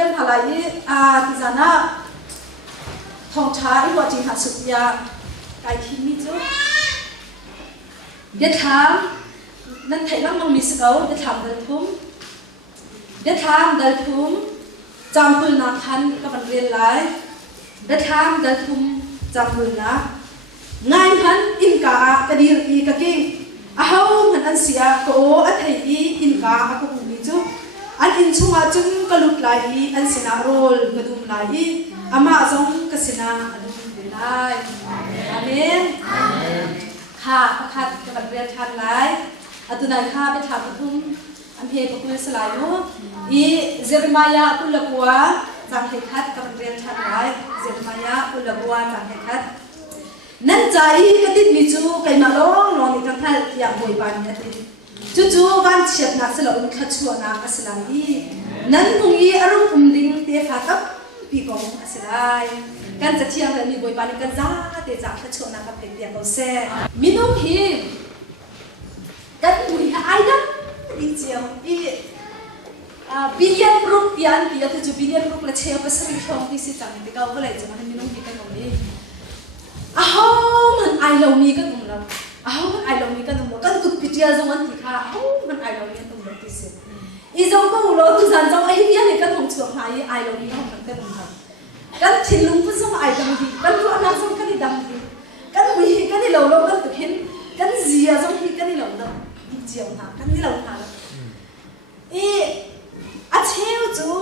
รียนอะไรที่จะน่าทองช้าอีกว่าจริงหาสุดยาไก่ที่มีจุดเดี๋ยวถามนั่นไทยร่างมังมีสเกลเดี๋ยวถามเดินทุ่มเดี๋ยวถามเดินทุ่มจำปืนนักทันกับมันเรียนไรเดี๋ยวถามเดินทุ่มจำปืนนะงานพันอินกากระดีอีกะกิ้งเอามันอันเสียก็อันไทยอินกาก็คงมีจุดอันอินช่วงจึงกลุดไหลอันสินาโรลกระดุมไหลอามาจงกสินาอดุมเป็นไรอาเมนข้าพระคัดกับเรียนทันไหลอัตุนัยข้าไปถามพระทุ่มอันเพปกุลสลายนู้อีเจรมายากุลกัวจังเหตุคัดกับเรียนทันไหลเจรมายากุลกัวจังเหตุคัดนั่นใจก็ติดมีจูไก่มาลองลองอีกครั้งท่านอยากบวยบานเนี่ยจู่ๆวันเฉียบนักสลบขัดชัวนักสลายนั่นคงยี่อารมณ์อุ่มดิ่งเตะฟ้ากับปีกองสลายกันจะเที่ยงเลยมีบวยบานกันจ้าเตะจากขัดชัวนักกับเป็นเดียกเอาเซ่มีน้องฮีกันดุยไอ้ดังดิเจียวอีบิลเลียนรูปยันที่จะจู่บิลเลียนรูปละเชี่ยวก็สิ่งที่องที่สิจังที่เขาอะไรจะมาให้มีน้องฮีกันตรงนี้มันไอเรามีกันตรงนั้นมันไอเรามีกันตรงนั้นกันกุดพิจารณาวันที่ข้ามันไอเรามีกันตรงนั้นที่สุดอีจงก็อุโรทุสันจงไอ้เบี้ยนี่กันตรงช่วงไหนไอเรามีกันกันตรงนั้นกันทิ้งลุงพุ่งส่งไอดำดีกันรู้นักส่งกันดำดีกันมีกันนี่เรากันตุกินกันเสียส่งที่กันนี่เราดีเจียวนะกันนี่เราหาอีอาเชี่ยวจู่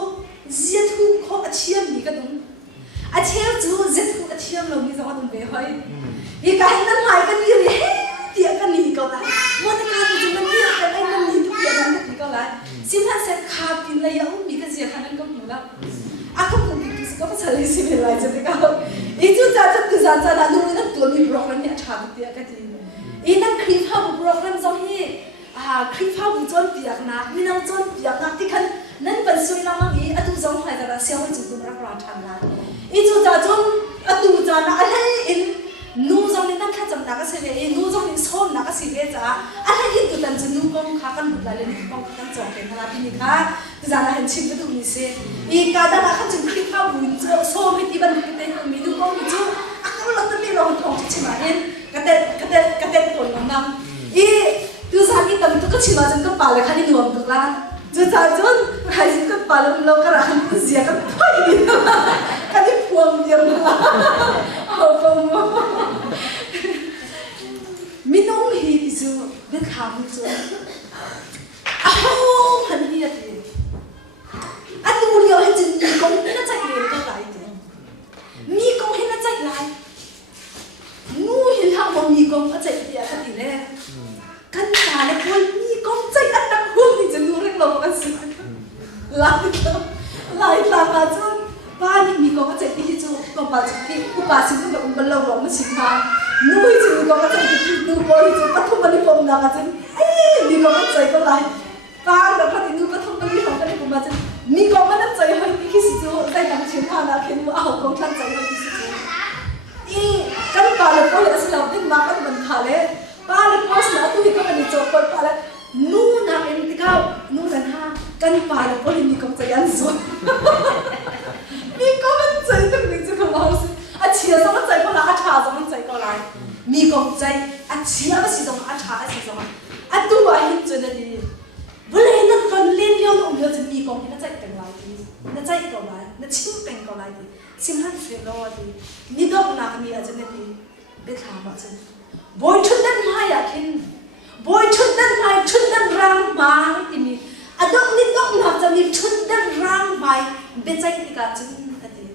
เสียทุกข้ออาเชี่ยวมีกันตรงอาเชี่ยวจู่เสียทุกอาเชี่ยวเรามีจังหวะตรงเบย์ให้อีการนั้นหายกันยืนเฮ้เดียกันนี่ก็ได้วันนั้นการจู่มันเดียกันไอ้นั่นนี่เดียกันนี่ก็ได้สิมันเสร็จขาดกินเลยยังมีกันเสียขนาดก็หนูแล้วaku mungkin kisah apa salah sih belai jadi kau itu cacat kezajan anu ini tuh ni program ni acah dia kan jadi ini kripa program zohni kripa bukan biak nak minang zon biak nak tikan nan pensui lama ni atu zon hai dah siapa juga mereka rancang lah itu cacat atu jana ada in nu zon ni nak kacang nak sih nu zon ni son nak sih beca ada itu dan jenuh kong kakan budaya ni kong kakan zon kan tapi ni kah kezajan hencim betul ni sih kadang akan jengkrik kau muncul, suami tiba-tiba kita minum kau muncul, aku lalu ni orang tua kecimain, kata tuan orang, tu sakit tapi tu kecimain kepala kan ini orang tukar, tu sahaja hasil kepala melokar akan kusia kan, kan ini puang dia apa mau, minum itu berkam itu, mana dia tu. Atu mulia hendak mi kong hendak cai leh kau lai tu, mi kong hendak cai lai, nu hendak mau mi kong cai dia kan ni leh, kan cara kau mi kong cai anak kau ni jenuh orang lawan sih, lai aja, pani mi kong cai dia tu, kau pasti tu dah belau orang macam mana, nu itu mi kong cai dia nu kau itu patut balik kong nak aja, mi kong cai kau lai, pan dah kan itu patut balik kong balik kong macamมีกองมันนั่งใจให้ที่สิจูได้ยังเชื่อท่านะเข็นว่าเอากองท่านใจให้ที่สิจูอีกันปาเลยก็เลยสลับดิ้นมากันมันขาเลยปาเลยพอสนาตุยก็มันจบคนปาเลยนู่นนะเอ็นที่เขานู่นกันฮะกันปาเลยก็เลยมีกองใจยันสุดมีกองมันใจตั้งแต่จะของเราสิอาเชียสองใจก็ละอาชาสองใจก็ละมีกองใจอาเชียก็สิสองอาชาสิสองอาตัวหินจนดีเวลาเห็นนักฟันเลี้ยงเลี้ยงองค์เดียวจะมีกองที่น่าใจเป็นลายดีน่าใจก็ลายน่าชิมเป็นก็ลายดีสิ่งนั้นเสียรอดีมีดอกนักมีอาจจะไม่ดีเบ็ดหามาจังบอยชุดนั้นมาอยากเห็นบอยชุดนั้นมาชุดนั้นร่างมาที่มีอะดอกนิดดอกนักจะมีชุดนั้นร่างมาเบ็ดใจที่กาจังอะดี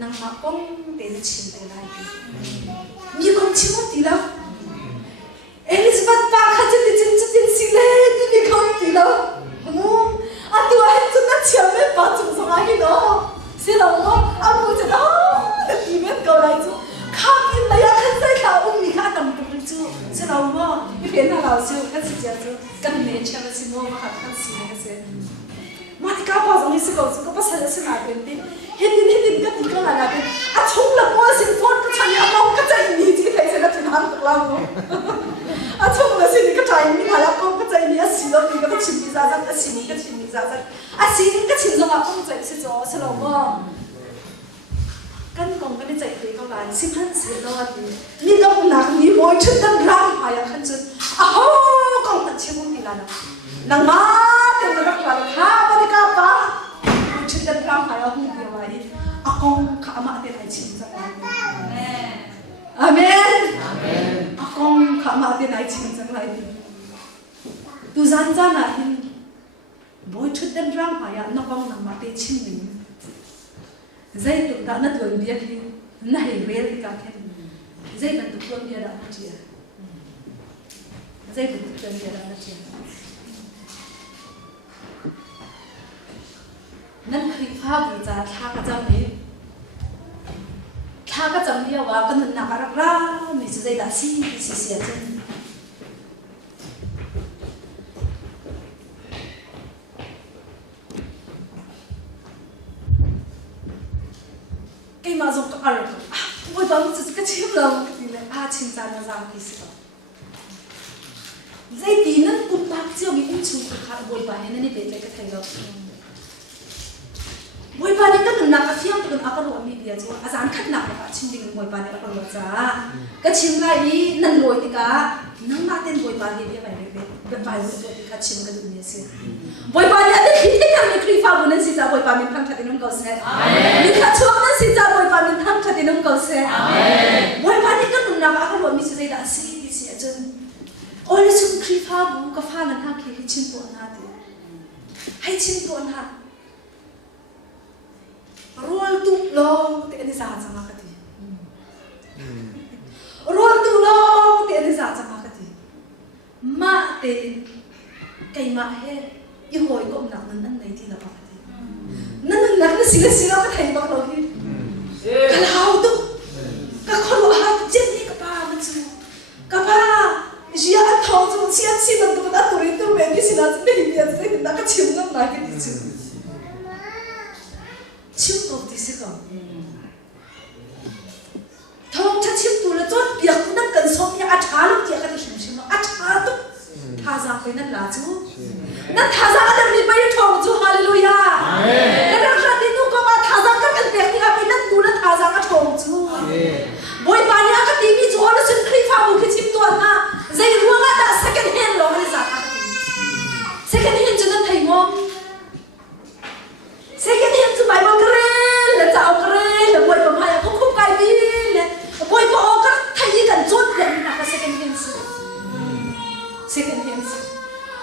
นางมากงเป็นชิมเป็นลายดีมีกองชิมตีแล้วเอลิซาเบธปาข้าจะติดจินสิเล่ที่มีคนตีแล้วอาตัวเห็นจุดนั้นเชื่อไม่ปาจุดสมัยเนาะสิเราเนาะอาบูจะเนาะแต่ที่เม็ดเกาไรจูข้ากินระยะขั้นใจข้ามีข้าดำกับจูสิเราเนาะไม่เห็นหน้าเราจูกันสิเจ้าจูกันเนเชอร์สิโน่มาหัดกันสิกันสิมาที่ข้าพอสมัยสิเขาจูก็ภาษาจะสนาเป็นดิเห็นดิกันที่ก็อะไรเป็นอาชงละมัวสิฟอนก็ฉันอยากลองก็ใจมีที่ใครจะได้ถึงทางตกเราอาชงละสินี่ก็ใจมีหายแล้วก็ใจมีอาศิลป์มีก็ชิมมีซาจันอาศิลป์ก็ชิมมีซาจันอาศิลป์ก็ชิมสมาคมใจสิจ้อ บ่กันกองกันใจตีเขาหลายสิพันเสียดอกนี่ก็หนักมีมวยชุดดังร่างหายขันจุดอ้าวกองตัดเชื่อมนี่ละนางมาเต็มรักหลานข้าบริการป้าชุดดังร่างหายหุ่นเดียวไว้อากงข้ามาเต็มไอชิมจังเลยอาเมนอากงข้ามาเต็มไอชิมจังเลยดูจันจันน่ะหินมวยชุดดังร่างหายนักกองนางมาเต็มชิมนี่zai tu ta na tuan dia ki na he rel ka khen zai ban tu tuan dia da chia zai ban tu tuan dia da chia nan khri pha bu cha tha ka jam ni tha ka jam dia wa kan na ka ra mi zai da si chen cái mà dùng cái ở vui bấm chỉ cái chim lồng thì là chim ra nó ra cái gì đó dây tí nó cũng bạc chiều mình cũng chụp cái vui bài nên này về cái thầy đó vui bài này cái nặng cái phiêu cái nặng cái lụa mình bây giờ dán khát nặng cái chim mình vui bài này cái lụa ra cái chim này năn lụi thì cả nắng mát tên vui bài này bây giờ bài vui thì cái chim cái lụa này xí vui bài này thì khi nào mình khi pha buồn nên xí ra vui bài mình thăng thật nên cầu sẽ mình khát chuông nên xí ra vui bài mình thăng thật nên cầu sẽ vui bài này cái nặng cái lụa mình xí ra xí chân ôi là chúng khi pha buồn cái pha lần thăng khi chim buồn ha thì hay chim buồn ha roll tu lo thì anh sao chẳng cái gì roll tu lo thì anh sao chẳng cái gì mà thì cái mà hết yêu hồi cũng nặng nên anh này thì là bao nhiêu nên nặng nó xí cái thầy bao lâu hết cái hào tu cái con lo hào chết đi cái ba mình chú cái ba chỉ ăn thầu chú chỉ ăn xin làm tụi ta tụi tụi mình cái xin là mình hiện tại mình đã cái chim nó lại cái gì chứ chim tốt thì sẽ không thong chắc chim tụi là chốt việc nó cần sống như ăn chả lúc kia cái gì chim nó ăn chả tu thà ra cái nó là chú nó thà ra cái mình bây thong chú hallelujah cái đó là tin tu có mà thà ra cái việc thì cái nó tu nó thà ra cái thong chú bồi bàn nhà cái tivi chú nó xin khi pha một cái chim tuần ha dây ruộng á đã second hand rồi hay sao second hand cho nó thấy ngon second hand chú bài bằng cái là chào cái là bồi bằng hai không không cái gì là bồi bỏ cái thay gì cần chốt để mình làm cái second hand second hand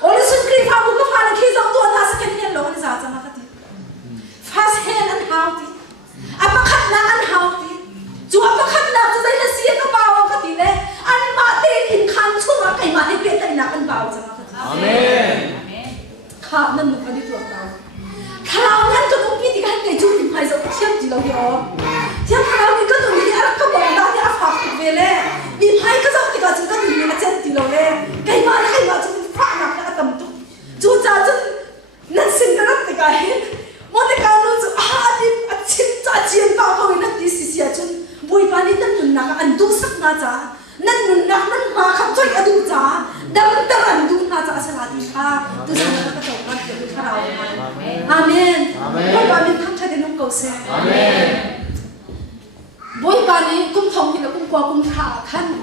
ôi xin khi pha một cái pha là khi dòng tuần là second hand rồi hay sao cho nó cái first hand ăn hao thì apa khát na ăn hao thì chú apa khát na chú dây là xia cái bao cái gì đấy ăn mà tiền hình khăn chú mà cái mà đi biết cái nào ăn bao cho nó cái Amen. khá nên mình phải đi tuột đâu khao nhân cho công ty thì cái này chú tìm hay rồi thiêm gì đâu hiểu thiêm khao thì cái tụi mình ăn cái bông đá thì ăn phạt thì về lẽ tìm hay cái dòng thì cả chúng ta tìm mình ăn chân thì đâu lẽ cái mà chúng mình phạt nặng cái tầm chú cha chú nên xin cái đất thì cái mỗi cái nó chú đi chim cha chiên bao thôi nó đi xì chú bùi ba đi nên mình nặng ăn đủ sắc na cha nên mình nặng nên mà khắp chơi ăn đủ cha đâm đâm ăn đủ na cha sẽ là đi ha tôi sẽ làm cái đầu mắt để khá nào amen bùi ba mình thăm thay đến ông cầu sẽ bùi ba này cũng thông thì là cũng qua cũng thả khăn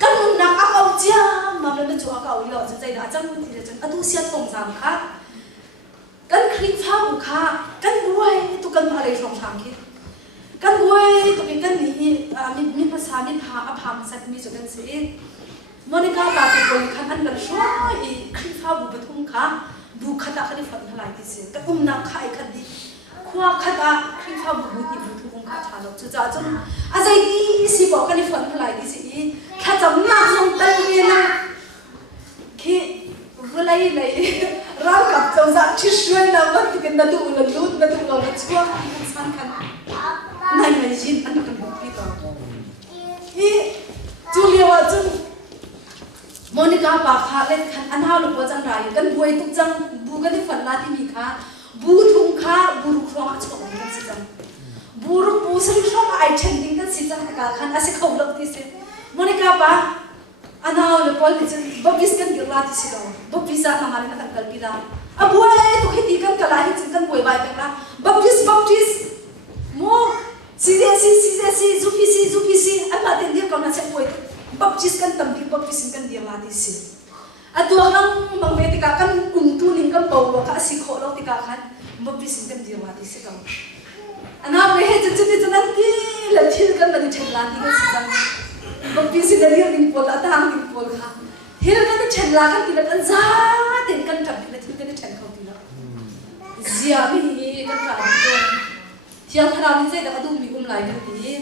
cái mình nặng áo áo chia mà lên chỗ áo áo lọ cho dây đã chân thì là chân ăn đủ xiết tổng giảm khác cái khinh phá một khá cái bùi tôi cần phải lấy phòng thảm kia cái bùi tụi mình cần mình phải xả mình thả áp hàm sạch mình cho cần sĩ Monica bà tụi mình khăn ăn gần xóa khinh phá bùi bật hung khá bùi khát đã khát đi phận lại thì sĩ cái nặng khai khát đi khoa khát đã khinh phá bùi bùi bùi hung khá thả lộc cho cha cho à dây đi xí bỏ cái đi phận lại thì sĩ khát chấm nặng trong tay mình à khi vừa lấy rau cặp trong dạng chỉ xuôi nào mất thì cái nó đủ là chua san khăn này này chín ăn được một tí đó ý Julia à chú Monica bà khá lên khăn ăn hao được bao chân rải cái buổi tục chân bu cái phần lá thì bị khá bu thùng khá bu rục khoa cho cái gì chân bu rục bu sinh không ai chen tính cái gì chân cả khăn à sẽ không được tí sẽ Monica bà ăn hao được bao cái chân bắp biscuit kiểu lá thì sẽ đâu bắp pizza mà ngày nay tặng cái pizza abu ai to khiti kan kala hi chin kan boi bai pekla baptist mo si zupi apa ten dia kau nak boi baptist kan tampi baptist kan dia mati si atu ang mangmetika kan kuntu ning kan bau ka si kholo tika kan baptist kan dia mati si kau anak me he chin nanti la thil kan la thela ti kan sidang baptist dia ning pol atang ning pol ha hil kan thela kan ti kan za ten kan tam ti thil kan thel khau ti la zia mi kan ka ti siang thara ni zai da adu mi lai kan ti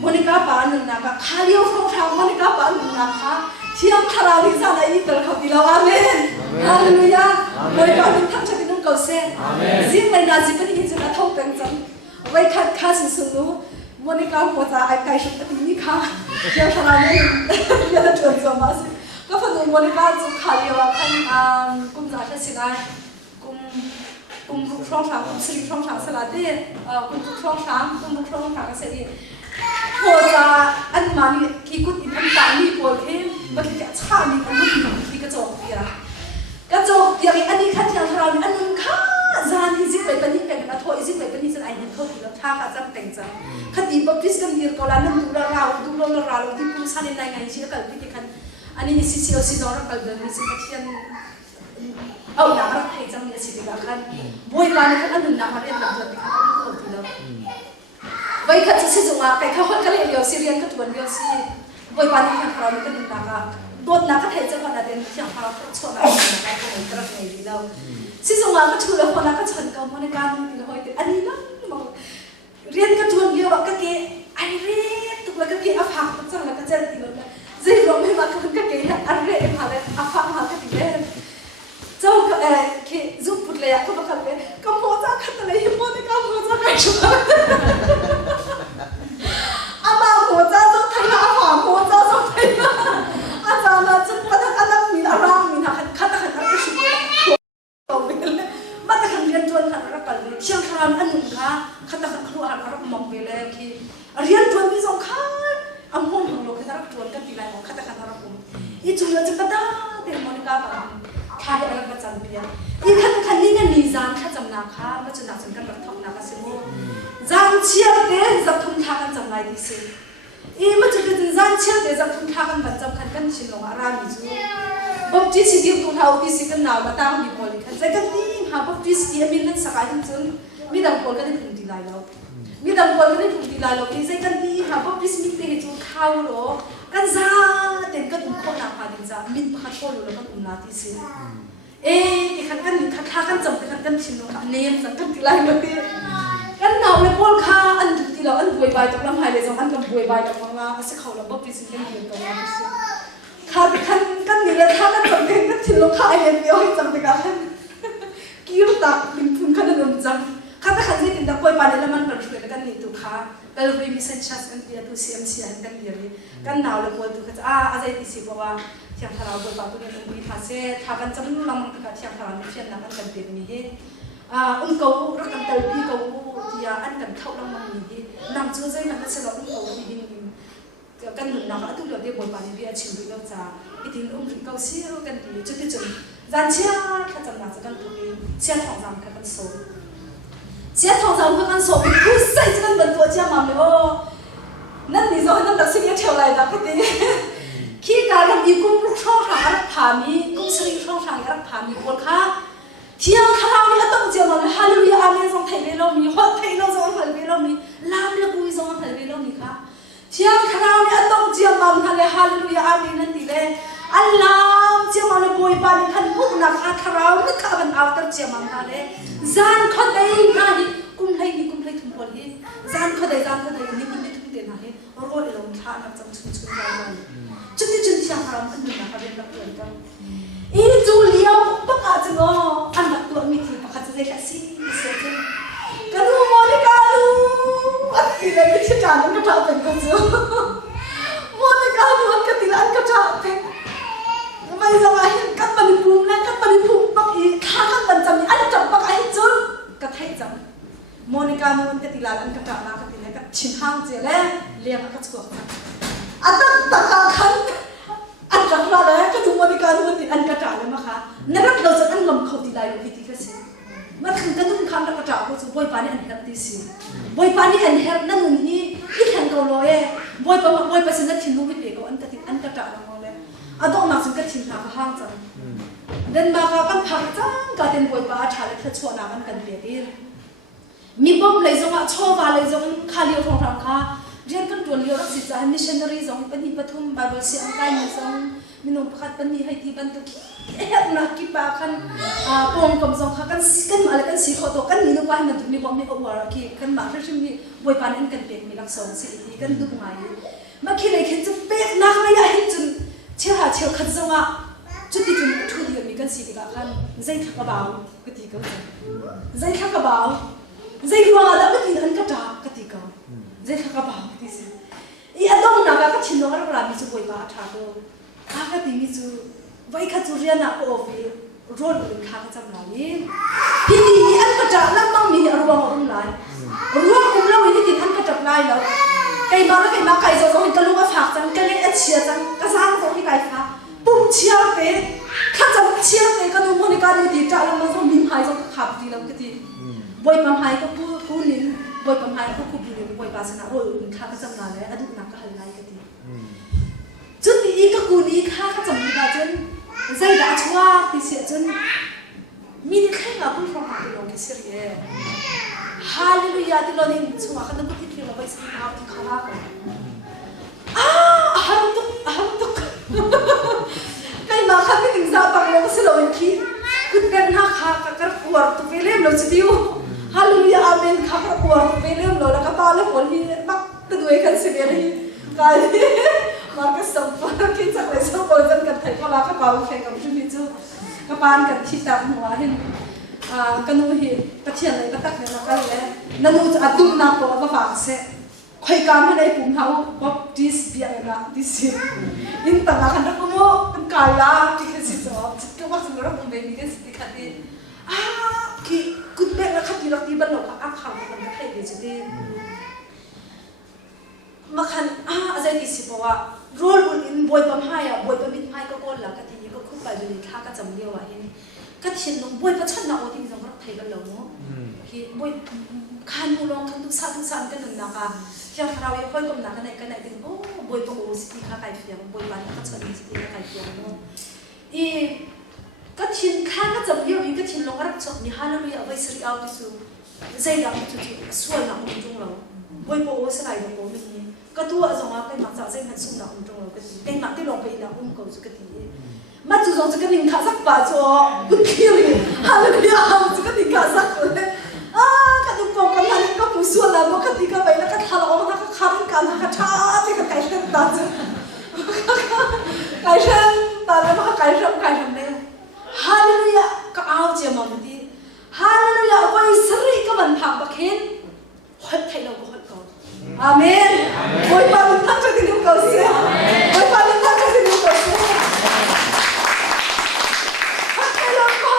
monica pa nun na ka khalio phong thang monica pa nun na kha siang thara ni sa na i tel khau ti la amen hallelujah moi pa ni tham cha ti nung kau se zing mai na ji pa ni ji na thau peng chang vai khat kha su su nu monica po ta ai kai shu ta ni kha siang thara ni ya da chon so ma se ka fa nu monica zu khalio kan kum za ta si lai kum ru phong thang kum sri phong thang sa la de kum ru phong thang ka se diพอจะอันมานี่ที่กุดอินอันตานี่พอเห็นมันจะชานี่อันนู้นที่กระจกเดียกระจกเดียอันนี้ขัดยังทาราอันนึงข้าจานที่จิตไปเป็นนี่เป็นนะโทษจิตไปเป็นนี่จะไอ้เนี่ยโทษที่เราท่าขัดจำแต่งจังขัดดีแบบพิสกันเดียร์ก็แล้วนั่นดูเราที่ผู้ชายในไงที่เราเกิดพิธีกันอันนี้นี่สิเอาสิน้องเราเกิดเดินนี่สิขัดเทียนเอาหนักรักให้จังเนี่ยสิดีกันบวยการนี่ขัดอันนึงหนักมาเรียนแบบเดิมที่ขัดโทษที่เราไว้ขัดจะสิจงว่าใครเขาคนเขาเรียนเดียวซีเรียนก็ทวนเดียวสิบวยปานี่ขัดเราไม่กันนักโดนนักขัดให้จังหวะนั้นเดินที่เราชนอะไรกันก็เหมือนกระไรดีเราสิจงว่าก็ช่วยคนนักก็ชนกันมันในการที่เราเห็นอันนี้นะเรียนก็ทวนเดียวก็เกะไอเรียนตุกแล้วก็เกะอาภักจังแล้วก็เจอตีเราใจเราไม่มาคนก็เกะอันเรียนมาเลยอาภักมาก็ตีเลยเจ้าคือจุดปุดเลยอะก็มาขัดเลยก็โมจ้าขัดอะไรที่โมนี่ก็โมจ้าใครชอบอามาโมจ้าจ้องไทยอาหาโมจ้าจ้องไทยอาจารย์นะจังพัฒนาอันมีอะไรมีนะขัดอะไรก็ช่วยตัวไปเลยมาแต่ขัดเรียนจวนขัดอะไรกันเลยเชียงคานอันหนึ่งค่ะขัดแต่ขัดครูอ่านอะไรมองไปเลยคือเรียนจวนมีสองขัดอันห้องของเราคือขัดจวนกันปีไรของขัดแต่ขัดอะไรผมอีจุลจะกระด้าเต็มโมนิกาแบบข้าได้อะไรมาจันเบียอีขันนี้เนี่ยมีจานข้าจำนาข้ามาจนหนักจนกันแบบทำนาก็สิโมจานเชียร์เดนจับทุ่มท่ากันจำไรดีสิอีมาจนกันจานเชียร์เดนจับทุ่มท่ากันแบบจำกันชินลงอารามิจูบ๊อบจีสิดีตุ้งเท้าดีสิกันหนาวมาตั้งมีบอลกันใจกันนี่หาบ๊อบจีสิมีนั่นสักการจนมีดังบอลก็ได้ทุ่มดีไล่เรามีดังบอลก็ได้ทุ่มดีไล่เราใจกันนี่หาบ๊อบจีมีเตะจูข้าวหรอกันจ้าเต็มกันอุ้มคนหนักพาดิจ้ามินพัดโคลุแล้วมันอุ้มนาทีสิที่ขันกันขัดท่ากันจำที่ขันกันชินลงเนียนสังกันที่ไรมาตีกันหนาวเลยพอลข้าอันที่เราอันบวยใบตกน้ำหายเลยจังอันกับบวยใบตกมาว่าสักเขาเราบ๊อบปีสิกันเดียวกันมาสิข้าไปขันกันนี่เลยท่ากันจำกันชินลงข้าไอเดียวให้จำที่กันกิ้วตักลิมพุ่งขันนั่นลงจังข้าไปขันที่ติดตะบวยใบแล้วมันแบบช่วยกันนี่ตัวข้าก็เลยมีเซนชัสกันเดียวตัวCMCอันกันเดียวกันหนาวเลยพอตัวข้าอาใจที่สิบอกว่าเที่ยงทาราบนบาตุเนี่ยมีท่าเสท่ากันจำนวนมันก็เที่ยงทาราไม่เช่นนั้นกันเป็นมีเหตุเขารักกันเตยเขาที่อันกันเท่านั้นมันมีเหตุนำชื่อใจนั้นก็เสร็จแล้วเขามีเหตุกันหนุนนะคะทุกอย่างที่บนบาลีเบียชิมวิโรจาอีทิ้งถึงเขาเสียกันดีจุดที่จุดจานเชี่ยข้าจำนาจะกันถูกเชี่ยทองจำข้ากันโซ่เชี่ยทองจำข้ากันโซ่เป็นผู้ใส่จะกันเป็นตัวเชี่ยมาไม่โอ้นั่นนี่จะให้นั่นตัดสินใจเท่าไรนะพี่ตีขี้การทำอีกุ้งลูกช่องทางรักผามีกุ้งสลิงช่องทางรักผามีคนค่ะเที่ยวคราวนี้ต้องเจียมมันฮาเลลูยาอาเมนส่งไทยเวลามีฮอตไทยเราส่งไทยเวลามีลามเลกุยส่งไทยเวลามีค่ะเที่ยวคราวนี้ต้องเจียมมันฮาเลลูยาอาเมนนั่นดีเลยอัลลาห์เจียมมันบวยบานขันพุ่งนักคราวนี้ข้ามันเอาแต่เจียมมันฮาเลจานเขาได้มาดิกุ้งไทยนี่กุ้งไทยทุ่มบอลนี่จานเขาได้นี่ทุ่มเด่นฮาเลโอ้ยลงท่านับจำชุ่มกันจุดที่ช่างทำอันหนึ่งนะคะเป็นแบบเดิมกันอีจูเลียวปะกาจังอ๋ออันแบบตัวมีที่ปะกาจะได้แค่สี่เซนกันดูโมนิกาดูอันที่เลยไม่ใช่จานนั้นก็ทำเป็นกันจ้ะโมนิกาดูอันก็ตีละอันก็ทำเป็นไม่สบายกันปนิพุงนะกันปนิพุงปักอีข้ากันตันจำนี่อันจับปักไอ้จุดก็ไทยจำโมนิกาดูอันก็ตีละอันก็ทำมาก็ตีละก็ชินห้างเจริญเลี้ยงก็ชัวร์อันนั้นตะการขันอัน จังหวะเลยก็ดูวันการวันติดอันกระจายเลยมั้งคะนั่นเราจะอันลมเขาตีได้เราพิธีกันสิมันถึงกันต้องคำนักกระจายก็จะบอยปานี่อันเฮลตีสิบอยปานี่อันเฮลนั่นนี่ที่แข่งกันเลยบอยปาสินทิ้งลูกไปเด็กอันกระติอันกระจายเราเลยอะต้องนักสินก็ทิ้งหาห้างจังเดินมากันพักจังการเดินบอยปาชาเลยถ้าชวนน้ำกันเบียดมีบ่มเลยจงอ่ะชอบอะไรจงข้าเลี้ยวทองรำค่ะเรียนกันตัวเลี้ยวรักษามิชชันนารีจงเป็นปฐุมบาบิลเซียนใกล้มีจงมีนมพัดเป็นมีให้ที่บันทุกนักกีฬากันปองกำจงค่ะกันอะไรกันสีขอตัวกันมีนกว่ามันมีบ่มมีอวาระกี้กันมาเรื่องมีบอยปานนั้นกันเป็นมีลักษณะสีกันดูง่ายมาคิดอะไรคิดจะเป็ดนักไม่ได้จนเชี่ยวขัดจงอ่ะจุดที่จนทุเรียนมีกันสีดีกันใจทักกระเบาก็ตีกันใจทักกระเบาใจรัวแล้วก็ตีอันกระจาก็ตีกันใจทักกระเบาก็ตีสิอีอันต้องนักก็ชินน้องเรามีจุบอยปาทาโดก็ตีมีจุไว้ขัดจุเรียนนักโอฟีโรดเป็นข้าก็จำได้พี่ตีอันกระจาแล้วต้องมีรัวมาอุ้มไหลรัวอุ้มแล้ววิธีอันกระจาไหลแล้วไก่มาแล้วไก่มาไก่จะต้องกระลุกฝากจังกระเล็กเชียจังกระซังตรงที่ไก่ฟ้าปุ่มเชียเตะข้าจะเชียเตะก็ดูมันในการดูดีจ้าแล้วมันต้องมีหายจะขับดีแล้วก็ดีบอยปั๊มหายก็ผู้ลิ้นบอยปั๊มหายก็ผู้ลิ้นบอยปาสนาโอ้ยข้าก็จำได้เลยอดุนักก็หันไล่ก็ดีจุดนี้ก็กูนี้ข้าก็จำได้จนใจด่าชัวที่เสียจนมีนี่แค่เราพูดฟังหาที่เราคิดเสียฮาเลลูยาที่เราเนี่ยชัวร์กันต้องพูดที่เราไปสิ่งที่เราที่ข้ารักฮารุตุกใครมาข้าไม่ถึงซาบังเราก็สโลว์คิดคุณกันหาข้ากระปวดตัวเล่มเราจะดิวฮาเลลูยาอาเมนข้ากระปวดตัวเล่มเราแล้วก็ตอนแล้วคนที่มักตะด้วยกันเสียเลยกันมาก็สมบูรณ์คิดจากเลยสมบูรณ์จนกันไทยก็รักกระเป๋าแข่งกับชุดนี้จูกระปานกันคิดตามหัวเห็นกันนู่นเห็นกระเทียนอะไรก็ตักเนี่ยนะกันเลยนั่นนู่นจะตุ้มน้ำตัวมาฝากเสะใครการไม่ได้ปุ่มเขาบอกดิสเบียร์นะดิสยิ่งต่างกันแล้วก็มั่วเป็นกายละที่คือสิจอบก็ว่าสมมติเราเป็นเบบี้กันสิค่ะที่คือคุณแม่แล้วครับที่เราที่บ้านเราอ่ะข่าวมันก็ให้เดี๋ยวจะได้มาคันอะไรที่สิบอกว่าโรลบุญอินบอยปั๊มให้บอยปั๊มอินให้ก็ก้นหลังกันทีนี้ก็คุ้มไปจนท่าก็จำเดียวเห็นก็เห็นน้องบอยพัชนะโอ้ที่มีสองรักไทยกันแล้วเนาะคือบอยคันมูลองคันทุกสันกันหนึ่งนะคะyang rawi koi kom nak naik kan naik ting oh boy pong usi ka kai fiang boy ban ka chon usi ka kai fiang no I ka thin kha ka jam yo ka thin long rak chok ni hallelujah vai sri out su zai da tu sual na um jong lo boy po o sai da ko mi ni ka tu a jong a kai ma cha zai na sum na um jong lo ka ti kai ma ti long pe da um ko su ka ti ma tu jong ka ning kha sak pa cho ku ti hallelujah am ka ning kha sak ko ka tu pong ka na ka pu sual la mo ka ti ka bai la ka thala o na ka kharin ka na ka tha ti ka kai shan ta chu kai shan ta la ma kai shan ne hallelujah ka ao che ma ti hallelujah vai sri ka ban phak ba khen hot thai lo ko hot ko amen voi pa lu thak cha ti lu ko se voi pa lu thak cha ti lu ko se hot thai lo ko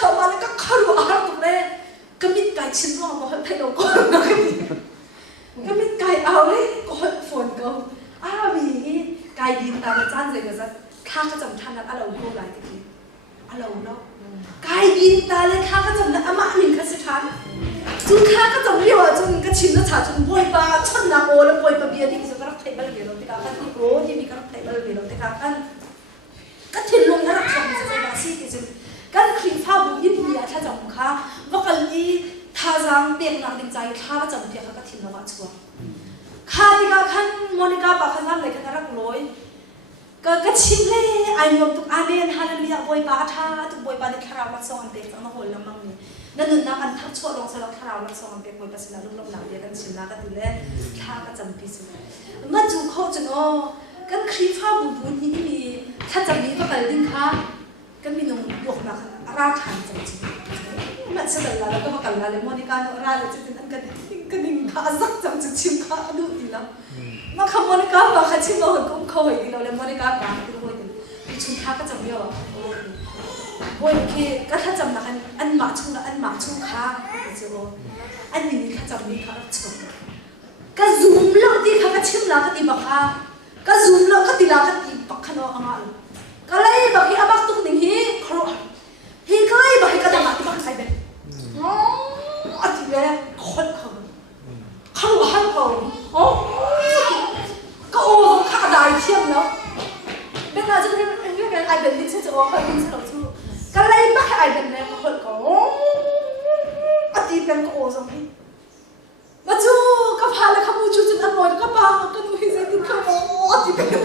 ka ma la ka kharu a tu ne ka mit kai chin ro ma hot thai lo ko na ka mit kai ao le ko hot phone ko mi kai din ta la chan zai ga za kha ka cham than na a lo ko lai ti a lo lo kai din ta le kha ka cham na ama nin ka se thanจุนข้าก็จำเรียกว่าจุนก็ชินแล้วฉาจุนบอยปาชนนาโอแล้วบอยปาเบียร์ที่จะกระไทยบัลเบียร์เราติดกันที่โอ้ที่มีกระไทยบัลเบียร์เราติดกันก็ทิ้งลงนั่นแหละครับจะมาซีที่จุนกันคลิปภาพบุญยิ่งมีอาชาจำข้าว่ากันนี้ท่าจังเปลี่ยนหนักดินใจข้าก็จำเพียงข้าก็ทิ้งแล้วว่าชัวข้าที่ก็ขั้นโมนิกาปากขั้นเลยขั้นรักลอยก็ชิมเลยไอ้ยมตุกอาเมนฮาเลลูยาบอยปาท่าตุกบอยปาในคาราบัสซอนเด็กจังมาโหลแล้วมั่งนี่นั่นนึกนักอันทักชั่วลงสลับคาราวลักษณะเป็นคนภาษาลุงลงหลังเดียกันชินละกันดูแลท่าก็จำปีสิมาจูเขาจนอ๋อกันคลิปภาพบุญที่มีถ้าจำนี้ก็ไปดิ้งค่ะกันมีนงบวกนักราชานจริงๆมันเสด็จแล้วก็มากันแล้วเลยโมนิการราชจริงๆนั่นกันดิ้งค่ะสักจำจุดชิมค่ะดูดีแล้วมาคำโมนิการมาค่ะชิมเราเห็นกุ้งเขาเห็นเราเลยโมนิการมาดูโมนิการชุนท่าก็จำเยอะบอยคือก็ถ้าจำนะอันหมาชุ่มละอันหมาชุ่มค่ะจะบอกอันนี้ข้าจำนี่ข้าชมก็ซูมเล่าที่ข้าก็ชิมละก็ตีบอกค่ะ ก็ซูมแล้วก็ติลาก็ตีปักขนออ่างก็เลยบอกให้อาบักตุกหนึ่งฮีครัวฮีก็เลยบอกให้กระดังที่บักใส่เป็นอันที่แรกคนเขาหันเขาก็โอ้ข้าได้เทียมเนาะเป็นอะไรจะเป็นเรื่องไอเป็นที่จะว่าคอยยิงสนุกชูก็เลยบักให้ไอเป็นเนี่ยคนเขาอันที่เป็นก็โอ้สมัยมาจูก็พาแล้วขบูจูจนอันหมดก็บางก็ดูให้ใจติดเขาอันที่เป็นกัน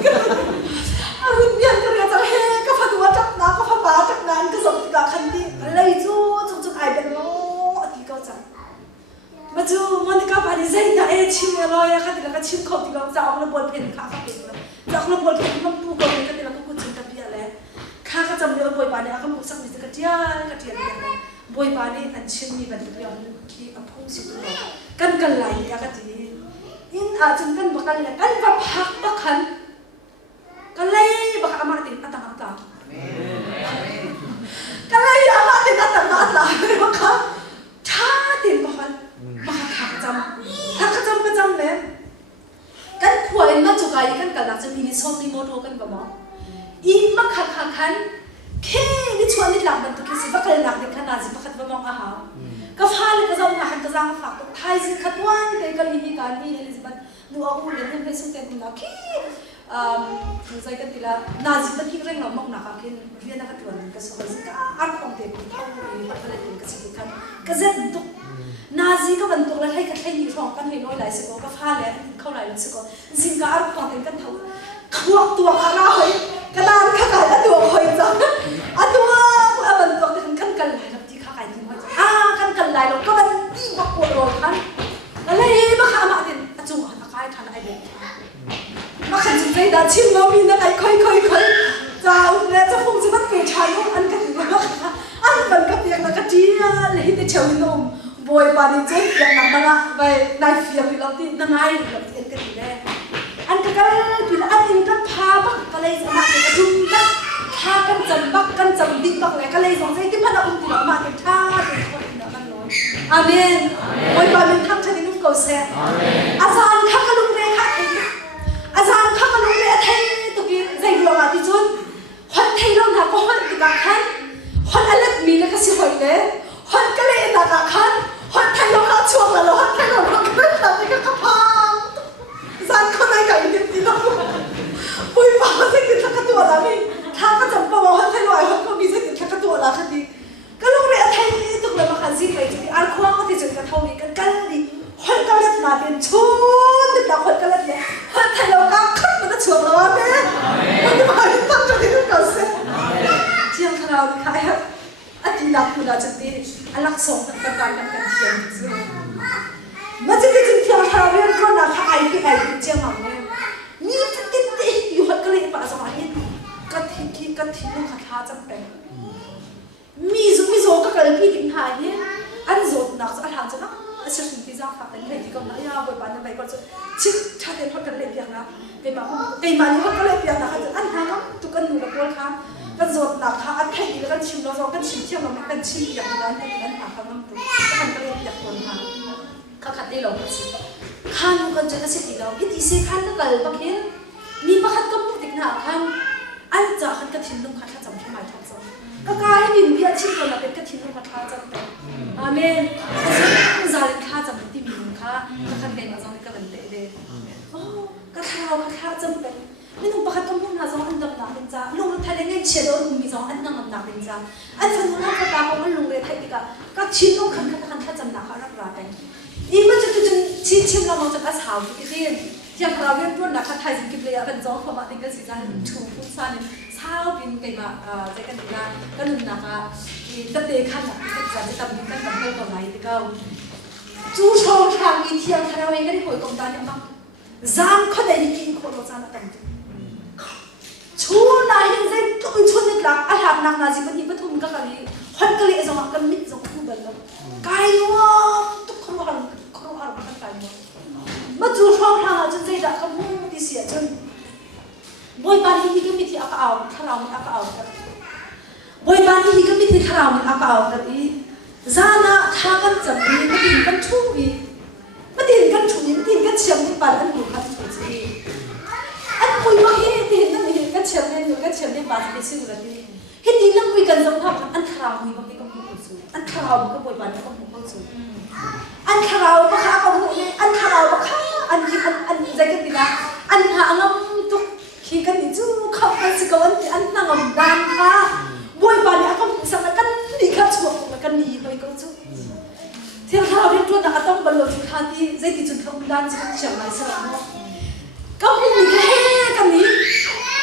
อาวุธเบียนก็เรียกจะเฮก็พาตัวจับน้ำก็พาปลาจับน้ำก็ส่งติดคันที่เลยจูจนไอเป็นโอ้อันที่เขาจับมาจูมันก็พาดิเซนต์เอชิมอะไรอะค่ะที่เราก็ชิมเขาที่เราจะเอาเราบอลเพนขาเขาเป็นเราจะเอาเราบอลเพนมันปูกองกันที่เราก็พูดถึงกันเบียร์แล้วข้าก็จำเรื่องบอยบานเนี่ยเขาพูดสักนิดก็เทียนเลยบอยบานนี่อันชิมมีบันทึกเรื่องที่อภงสิบุญกันไหลอะก็ทีอินอาจจะกันบักกันเลยกันบักพักบักขันกันเลยบักอามาตินอัตตากันเลยอามาตินอัตตาบักขันท่าตินบักขันบักขักจำก็จำเลยกันขวายมาจุกายกันกันหลังจะมีนิสงนิโมโตกันบ้างอินบักขักขันแค่นิชวนนิหลังมันตุกิสิบักกันหลังเด็กขนาดสิบักขัดบ้างอาหารก็ฟ้าเลยก็จะมาหันก็จะมาฝากไทยสิขัดวันเด็กก็ลิมิการนี่เลยสิบัดดูเอาหุ่นเล่นไปสุดเต็มหน้าขี้รู้ใจกันทีละนาจิบัดที่เร่งเรามองหนักขึ้นเรียนนักตัวนั้นก็สบายสิก็อันของเด็กเท่านี้บัดก็เลยเป็นก็สิกันก็เจ็บตุกนาจิก็บรรทุกแล้วให้กันให้ยืดรองกันให้น้อยหลายสิก็ฟ้าเลยเข้าหลายสิก็สิ่งก็อันของเด็กกันเท่าขวบตัวข้าราชกระดานข้าไก่อันตัวคอยจังอันตัวบรรทุกกันกันหลายกับที่ข้าไก่ที่มันกันไหลเราก็มันดีมากกว่าเราคันแล้วเลยมาข้ามาเด่นอาจูหันอากาศทันไอเด็กมาขันจิตใจด่าชิมเรามีนั่นไอค่อยจะแล้วจะคงจะมันเกิดชายอันกันถึงแล้วอันมันก็เปียกแล้วก็จีเลยที่เชี่ยวนมบอยบานิเจ็บอย่างนั้นนะไปนายเฟียร์เราที่นั่งไงเราเอ็นกันอยู่แล้วอันก็กันคืออันอินกันพาบักก็เลยสมัครกระดุมกันพากันจำบักกันจำดิ้งบักเลยก็เลยสงสัยที่มันเอาอุ้มที่เรามาเก็บท่าอาเมนบอยบานเป็นทักชนิดนุ่งเก่าเสียอาจารย์ข้าก็ลุงเรค่ะอาจารย์ข้าก็ลุงเรไทยตุกี้ใจดวงอาทิตย์จุนคนไทยเราหนักกว่าคนติดขันคนอะไรมีแล้วก็สิหอยเลยคนก็เลยหนักขันคนไทยเราขาช่วงแล้วคนไทยเราก็ไม่ทำนี่ก็กระพังอาจารย์คนไหนกับอินเดียที่เราบอยบานจะกินทักตัวแล้วนี่ถ้าก็จำปะว่าคนไทยเราคนก็มีจะกินทักตัวแล้วคดีก็ลุงเรไทยตุกเลยมาขันสิไปจุดอันควงก็ที่จุดกระทงนี้กันดิคนก็เล่นมาเป็นชุดติดตามคนก็เล่นเนี่ยคนไทยเราก็ขึ้นมาตั้งช่วงแล้วแม่คนที่มาที่ตั้งจุดที่นุ่งเก่าเสียเที่ยงคราวนี้ค่ะอาทิตย์ละคุณอาจจะดีอันลักษณ์ต่างกันกันเที่ยงซึ่งมันจะเป็นเที่ยงคราวนี้ก็น่าค่ะไอ้ที่เที่ยงมันเนี่ยนี่ติดอยู่คนก็เลยป่าสมัยนี้ก็ทิ้งลูกค้าจำเป็นมีโซก็เกิดพี่กินหายเนี่ยอันโซนักอันทางจะนะฉันถึงที่จะฝากแต่ในที่กำลังยาวบทบาทในใบก่อนจะชิดชาเดนพอกันเลยเพียงนะไอ้มานี่พอกันเลยเพียงนะคะจะอันทางก็ตุกันหนูกับพวกเขากันโซนักค่ะอันแค่นี้แล้วกันชิมเราโซกันชิมเที่ยวเราไม่กันชิมอย่างนั้นกันหาคำนั้นตัวกันก็เลยอยากตัวมาเขาขัดได้หรอกสิข้านุกันจะกระสิทธิ์เราพี่ตีเสกขันก็เกิดบางทีมีประคัดก็มุกติดหนาขันอันจะขันกระถิ่นลงขันถ้าจำที่หมายถูกต้องก็กลายเป็นเบียร์ชิมตัวเราเป็นกระถิ่นลงขันท่าจำเป็นอาเมนจารินข้าจำเป็นที่มีมุขก็ขันเป็นมาจำเป็นก็เป็นเด็กโอ้ก็ข้าจำเป็นไม่ต้องประคัดต้องพูดนะจงอันดับหนักเป็นจ้าลงไทยเล่นเชียร์โดนมีจงอันดับหนักเป็นจ้าอันฟังดูน่าประกาศว่ามันลงเลยไทยดีก็ชิ้นลงขันท่าจำหนักรักราเป็นอีมันจะจนชิมเรามองจากกระสาวที่ยังเราเรียนรู้นะคะไทยสิ่งที่เรียนเป็นจอพอมาติงกันสิจ้าชูพูดซาเนี่ยเช้าบินไปมาใจกันดีนะก็หนึ่งนะคะตั้งแต่ขั้นหนักที่จะทำกันกับเพื่อนต่อไหนที่ก็จูโชว์ทางอีเทียงคาราเวก็ได้คุยกับตาเนี่ยมั้งจามเขาได้ยินคนเราจามตั้งแต่ชูนายยังใจตุ้ยชนนิดหลักอาหารหนักนาจิบันที่ปฐุมก็กะลีคนกะลีจะมากันมิดจะมาคู่กันแล้วกายวะทุกคนว่ากันกายวะมาจูโชว์ทางจนใจดักกับมุ่งที่เสียจนบอยบานที่ก็มีที่อาเอาคาราวมันอาเอากันบอยบานที่ก็มีที่คาราวมันอาเอากันอีจานะข้ากันจับอีมาดินกันชูอีมาดินกันชูอีมาดินกันเชียงที่ปานอันหนูขันชูจีอันคุย ที่สิ่งนั้นที่เห็นดีนักวิกันสงครามอันคราวมีบางทีก็พูดสูอันคราวมันก็บ่อยบานก็พูดสูอันคราวก็ข้าก็พูดอันคราวก็ข้าอันที่อันใจกันดีนะอันหางตุกขี้กันนี่จูเข้ากันสิกวันอันนั่งดานค่ะบ่อยบานเนี่ยก็สังกันนี่ครับช่วงกันนี่ไปก็จูเที่ยวเราเรียนตัวนักต้องบรรลุจุดขั้นที่ใจที่จุดขั้นด้านสิ่งเฉียงไหลสลับก็ไม่มีแค่กันนี้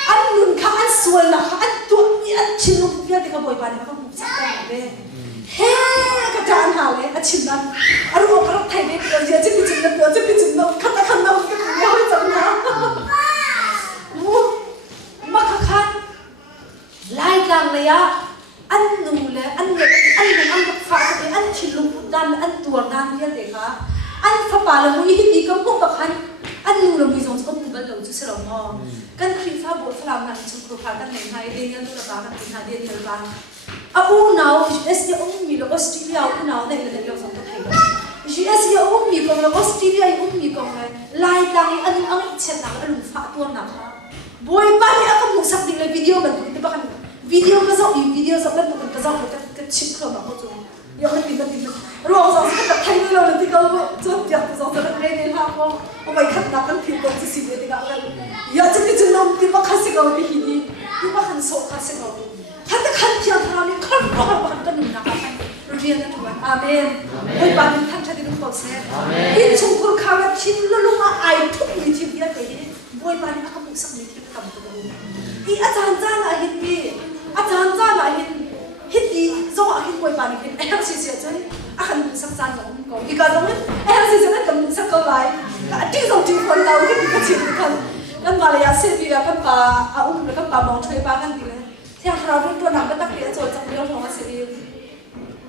อันนุ่นค่ะอันสวยนะค่ะอันตัวนี้อันชิลล์เพื่อที่เขาบ่อยบานเนี่ยก็มุสักได้เลยเฮ้กระจายหาเลยอันชิลล์นั้นอันรู้ว่าเราไทยเนี่ยเราจะไปจุดนั้นเราจะไปจุดนั้นขั้นขั้นเราก็ไม่เอาให้จำนะมาคันไล่กลางเลยอะอันนุ่มเลยอันเล็กอันนุ่มอันกับฟ้าเลยอันชิลล์พุดดันอันตัวด้านเนี่ยเด็กค่ะอันฟ้าป่าเราไม่หินดีก็พวกกับคันอันนุ่มเรามีสองคนกันเราจะเสร็จแล้วกันครีฟ้าบดฝรั่งนั่นชุดครูพากันไหนให้เดียนตัวบ้านกันหาเดียนตัวบ้านอูน่าวเอสเยอมีเราออสเตรเลียอูน่าวเนี่ยเราสองคนไทยเอสเยอมีกองเราออสเตรเลียมีกองเลยไล่กลางอันเช็ดหนังอันฟ้าตัวหนักค่ะบ่อยบ้านเนี่ยก็มุสักดิ่งเลยวิดีโอกันดูที่บ้านวิดีโอก็จะวิดีโอสักแล้วมันก็จะก็ชิปเข้ามาเขาจูยกให้ติดรวมสองคนกับไทยเราเลยที่เขาจดจับสองคนเรียนในห้างว่าเอาไปขัดนักกันผิวกันสิบเลยที่เขาเลยอยากจะไปจุดน้ำที่บ้านข้าศึกเอาไปหินที่บ้านโซ่ข้าศึกเอาถ้าจะขัดเที่ยวทางนี้ขัดบ้านกันหนึ่งนะครับเรียนกันทุกวันอาเมนบ่อยบ้านนี้ท่านชาติรุ่งโรจน์เสร็จอินชมพูข้าวชิ้นลุงมาไอทุกวิธีเดียวกันบ่อยบ้านนี้เขาบุกสักวิธีทำตัวอีอาจารย์จ้าอะไรเห็นดีอาจารย์จ้าอะไรเห็นดีโซ่เห็นบ่อยบ้านนี้เห็นเอลซีเซียจ้าอาคันสักจานของกูอีกการตรงนี้เอลซีเซียนั่นกับสักก็ไรที่เราที่คนเราที่พิจารณากันมาเลยอาเซียบีกันป่าอาอุ้มแล้วก็ป่ามองช่วยบ้านกันดีเลยที่เราเป็นตัวหนักก็ตักเลี้ยงโจทย์จังเรื่องของอาเซีย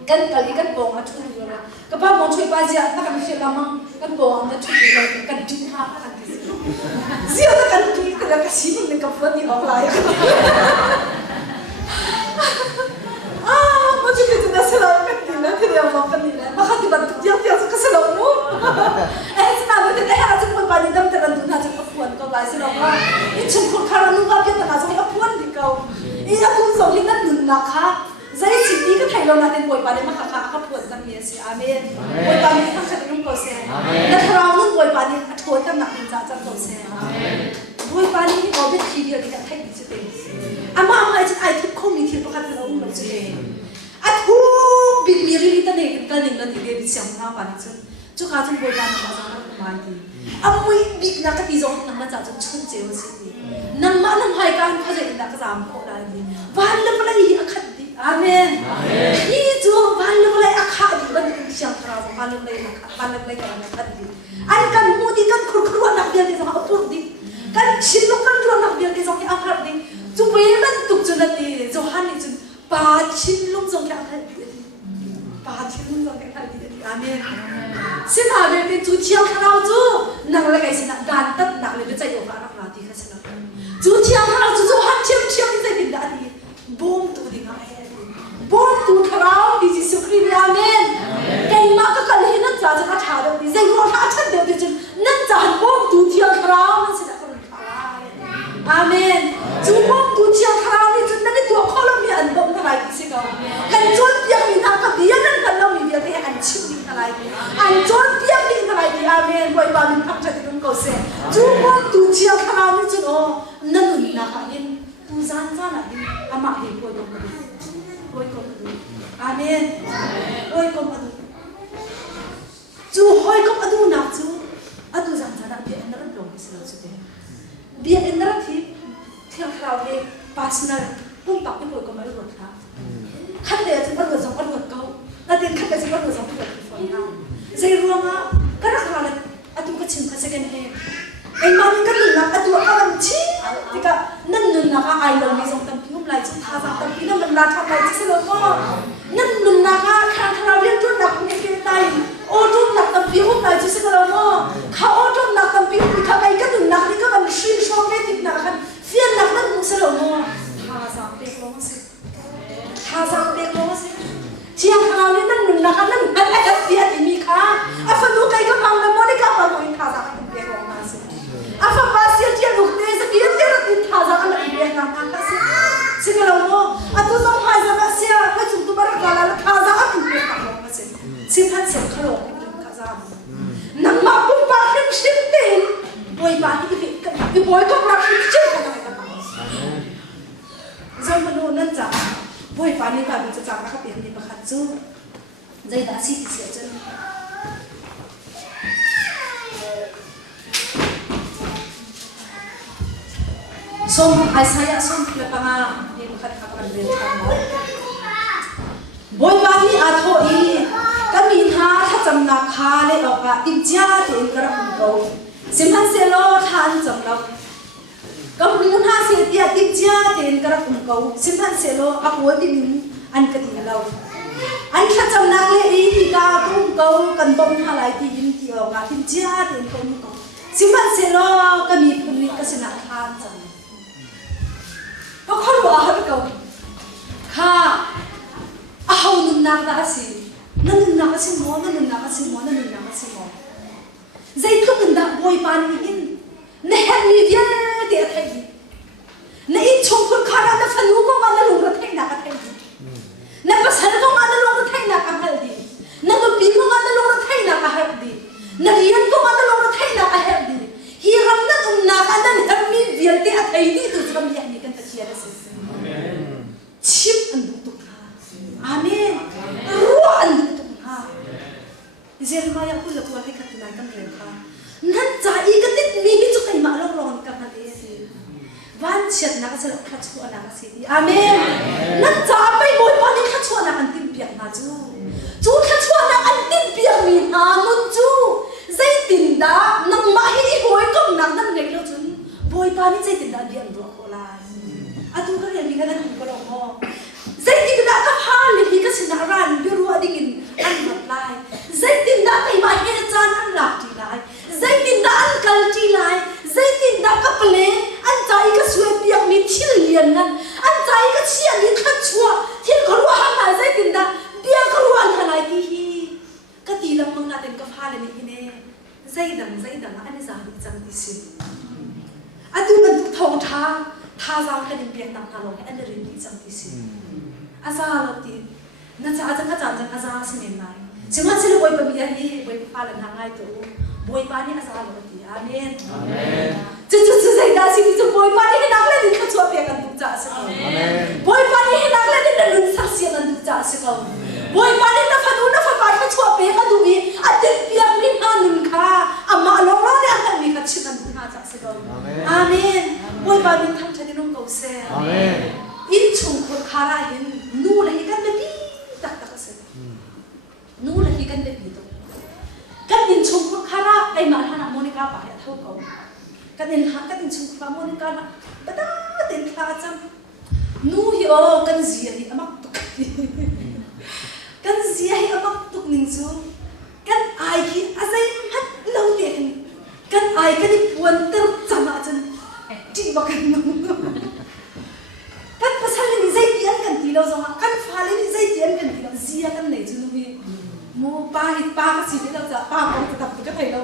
กันกะลีกันบองมาช่วยเลยก็ป่ามองช่วยบ้านเจ้านักการเมืองละมั่งกันบองมาช่วยเลยกันดิ้นหากันดีเสียแต่กันดิ้นแต่ละสิ่งมันกับคนที่ออกไลน์มาช่วยกันนะสลายกันดีนะที่เรามองกันดีนะมาขัดบันทุกอย่างที่ก็สลายนู้สนามเด็กๆอาจจะคนบ้านนี้ดำแต่ละดุนอาจจะกับคนก็ไลน์สลายว่าชุมคนคารานุบาเพียงแต่อาจจะกับคนที่เขาอาคุณส่งที่นั่นหนุนนะคะใจสิ่งนี้ก็ไทยเรานาเต็มบ่อยบ้านนี้มาขับคนกันเมียสิอาเมนบ่อยบ้านนี้ทั้งชาติรุ่งโรจน์เสียและเรานุ่นบ่อยบ้านนี้ทวนกันหนักเป็นจ่าจันโตเสียบ่อยบ้านนี้ที่เราเป็นทีเดียวที่ไทยดีสุดเลยอามาไอ้จะไอ้ทุกคนมีที่ประกันเราอุ้มเราสุดเลยอาทุกบิ๊กมีรีตันเองกันเองกันที่เดียวที่เสียงน้าบ้านนี้จุกอาจจะบ่อยบ้านมาจากนั้นมาดีอามุยบิ๊กนักที่จงนั่งมาจากจนชุ่มเจียวสินั่งมานั่งให้การเขาจะนักสามคนได้บ้านเราไม่ได้อาคัดดีอาเมนนี่จูบ้านเราไม่ได้อาคัดดีบ้านเราเสียงคราวบ้านเราไม่ได้บ้านเราไม่ได้การอาคัดดีอันกันมูดีกันครุขนักเดียวที่จะมาพูดดีกันชิลล์กันครุนักเดียวที่จะมาอาคัดดีจูเวมันตุกจุนัดดีจูฮันนี่จูป้าชิลล์จงแค่อาคัดดีป้าชิลล์จงแค่อาคัดดีอาเมนสินาเรื่องที่จูเที่ยวคราวจูนั่งเลยไงสินะการตัดนักเลยไม่ใจโยกอะไรนักดีแค่สินะจูเที่ยวคราวจูฮันเที่ยวที่ใจดินดาดีบูมตัวดีง่ายบูมตัวคราวดิจิสุครีมอาเมนเก่งมากก็กันเลยนั่นจะมาถามเราดิใจร้อนอาชันเดียวดิจูนั่นจะบูมตัวเที่ยวคราวนั่นสินะคนขาวอาเมนจูบูมตัวเที่ยวคราวนี่จูนั่นตัวข้อเรามีอันบ่มอะไรสิเขากันจนยังมีนักกับดีนั่นกันเรามีเดียวที่อันชิวดีอะไรอันจนยังมีอะไรดีอาเมนบ่อยบ้านพักจะถึงก็เสียจูบูมตัวเที่ยวคราวนี่จูโอ้นั่นนี่นะคะยินผู้สร้างสรรค์อามาเห็นบ่อยคนดูบ่อยคนดูอาเมนบ่อยคนดูจูบ่อยคนดูนักจูอดูสร้างสรรค์เบียนนั้นลงที่สุดเลยเบียนนั้นที่เที่ยวคราวนี้พาสนาพุ่งปักที่บ่อยคนมาดูค่ะขั้นเดียวจะมาดูสองคนเขาแล้วเดี๋ยวขั้นเดียวจะมาดูสองคนเขาฟังนะใจรัวมากก็รักเราเลยอดูก็ชิมก็จะกันเองไอ้มันก็หนึ่งนะอดูก็มันชี้ที่ก็นั่นหนึ่งนะคะไอ้เราไม่ส่งตั้งพิ้งไหลจุดท่าสักตั้งพิ้งนั่นมันราชาไหลที่สุดก็นั่นหนึ่งนะคะข้างเราเรียนจุดหนักไม่เป็นไรโอ้จุดหนักตั้งพิ้งไหลที่สุดก็เขาโอ้จุดหนักตั้งพิ้งที่เขาไอ้ก็หนึ่งหนักนี่ก็มันชินชอบไม่ติดหนักกันเฟี้ยนหนักนั่นมุสลิมท่าสักเด็กลงสิท่าสักเด็กลงสิเชียงเราเนี่ยนั่นหนึ่งนะคะนั่นมันไอ้เฟี้ยนที่มีค่าอ่ะฟังดูใครก็ฟังเลยโมนี่ก็ฟังดูท่าสักเด็กลงมาสิอาฟ้าเสียเจียลูกเนี่ยสักเดียวเดียวติดท่าสักอะไรเดียวกันนะคะสิ สิ่งเหล่า bani i boy ko ra ki che ka na ka zaman no nan cha boy bani ka bi cha ka pe ni ba khat chu zai da si ti se chen som Isaiah som le pa nga ni ba khat ka kan vel ka mo boy bani a tho i ka min ha tha cham na kha le o ka tim cha te ka ra ko simhan se lo than cham lo kam rin ha se tia tim cha te ka ra ko simhan se lo a ko ti min an ka ti lo an tha cham na le i ka ko kan bom ha lai ti in ti o ka tim cha te ko simhan se lo ka mi phun ni ka sina than cham ko khol wa ha ko kha a hau nun na da si nan na ka si mo nan na ka si mo nan na ka si mo zai thu kan da boy pan ni in ne han ni dia te thai ne in chong khol kha na fa nu ko ma na lu ra thai na ka thai na pa sar ko ma na lu ra thai na ka hal di na ko pi ko ma na lu ra thai na ka hal di na rian ko ma na lu ra thai na ka hal di hi ram na na ka na ne mi vial te a thai di tu ram ya ni kan ta chia ra se chip an du amen ruan tu ha Jeremiah ku lakwa ke khatina kan re kha nan cha I ka tit mi bi chu kai ma lo ron ka ha le si van chat na ka sala kha chu ana ka si amen nan cha pai moi pa ni kha chu ana kan tim piak na chu kha chu ana kan tim piak mi a mun chu zai tin da nang ma hi hoi kom nak nan nek lo chun boy pa ni zai tin da dian do ko la atu ka ri mi ka nan ko lo ho zai tin da ka ha le hi ka sina ran bi ru ading in an mat lai zai tin da kai ma he chan an lak ti lai zai tin da an kal ti lai zai tin da ka ple an chai ka sue piak mi thil lian nan an chai ka chia ni kha chua thil ko ru ha na zai tin da bia ka ru an halai ti hi ka ti lam mang na ten ka pha le ni ne zai dang an za ri chang ti si atu man tu thong tha za ka din piak na lo an rin ti chang ti si aza lo ti na cha ka chan aza simen nai sima sila boy pa biya hi boy pa lan hangai to boy pa ni aza lo ti amen chu zai da si chu boy pa ni nang le din ka chua pe kan tu cha sa amen boy pa ni nang le din nun sa si kan tu cha sa boy pa ni na fa pa ka chua pe ka du mi atin piak ni na nun kha ama lo lo ni an mi ka chi kan tu na cha sa amen boy pa ni tham cha ni nom ko se amen in chung ko khara hin nu la hi kan be pi tak tak se nu la hi kan be pi to kan in chung ko khara ai ma hana monica pa ya thau ko kan in chung ko monica na bata ten kha cham nu hi o kan zia hi amak tuk kan zia hi amak tuk ning chu kan ai hi azai hat lo te kan ai kan ni puan ter chama chan ti ba kan nu kan pasal ni zai tian kan ti lo zong kan fa le ni zai tian kan ti lo zia kan nei chu mi mo pa ka si le lo za pa ko ta ka thai lo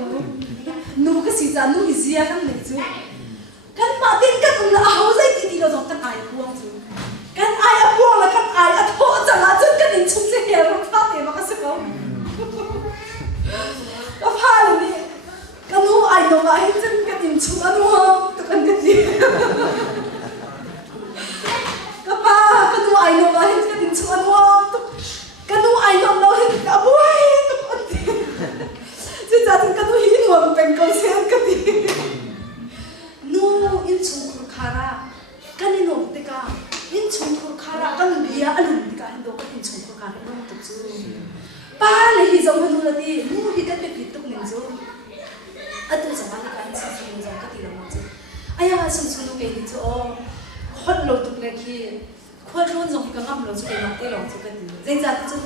nu ka si za nu hi zia kan nei chu kan ma tin ka kum la ho zai ti lo zong kan ai puang chu kan ai a puang la kan ai a tho cha la chen kan in chung se he ro fa te ma ka se ko ka fa le ni kan nu ai no ma hin chen kan in chung anu ho to kan ka ti Kapa kanu ai no ba hin ka din chuan wa kanu ai no lo hin ka buai to konti je cha tin kanu hi no pen ko se ka ti no in chung khur khara kan no te ka in chung khur khara kan bia alun ti ka hin do ka in chung khur khara no to chu pa le hi zo hanu la ti nu hi ka te pi tuk ning zo atu sama ni ka in sa fi zo ka ti lo mo chu aya sum chu no ke ni chu o khot lo tuk le khi khot ron zong ka ngam lo chu ke ma te lo chu ka ti zai za chu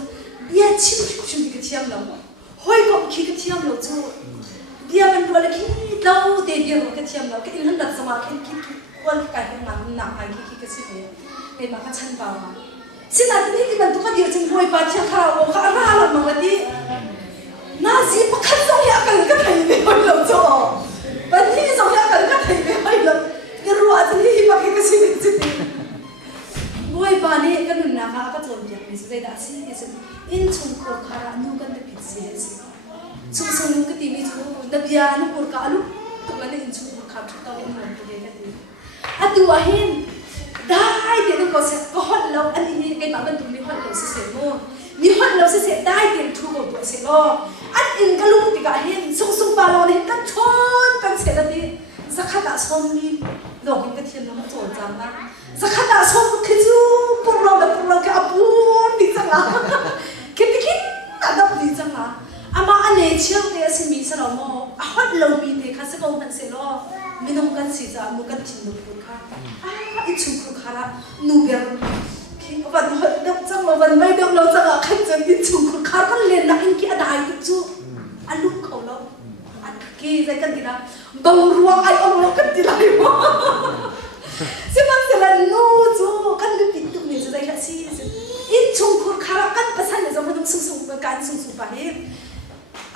bia chim chim ki thiam lo hoi ko ki ka thiam lo chu bia ban ko le khi lo te bia ko ka thiam lo ka in han dat sama khen ki khol ka he ma na ai ki ka si ne e ma ka chan ba ma sina ti ti ban tu ka dia chung hoi pa cha kha o kha ra la ma ti na si pa khan zong ya ka ka thai ne hoi lo chu ban ni zong ya ka ka thai ne hoi lo cái ruột thì hi mà cái gì vậy chứ boy ba ni kan na ka ka chom jak ni se da si is in chung ko khara nu kan de pit se chung chung nu ka ti mi chu da bia nu kur ka lu ตรงนั้นอินชูขับชุดตัวเป็นหนุ่มตัวเดียวกันดีอันตัวเห็นได้เดี๋ยวก็เสร็จก็ฮอตแล้วอันนี้ไอ้บ้านมันตรงนี้ฮอตแล้วเสร็จโม่มีฮอตแล้วเสร็จได้เดี๋ยวทูบตัวเสร็จก็อันอินก็ลุกติกาเห็นส่งบาลอนเห็นกันชนกันเสร็จแล้วดิสักขณะส้มมีดอกกระเทียมน้ำโจรจังนะสักขณะส้มคือจูพวกเราแบบพวกเราแค่อาบูนดีจังละคิดน่าดับดีจังละอามาอันนี้เชื่อเดียสิมีสระโมฮอตเรามีเด็กข้าศึกมันเสร็จแล้วมีน้องกันสิจ้ามุกันทิ้งดูค่ะอีชุกค่ะละนูเบียร์คิดว่าดับจังว่าวันไม่ดับเราจังอะขันจังอีชุกค่ะกันเล่นนักอินกี้อะไรก็จูอันลูกเขาแล้วอันกี้ใจกันดีนะบางรัวไอ้องเรากันดีไรวะสิมันเสร็จแล้วนูจูกันดูปิดตุ้มนี่จะได้แค่สิอีชุกค่ะกันภาษาเนี่ยจะมาดูสูงๆกันสูงๆไป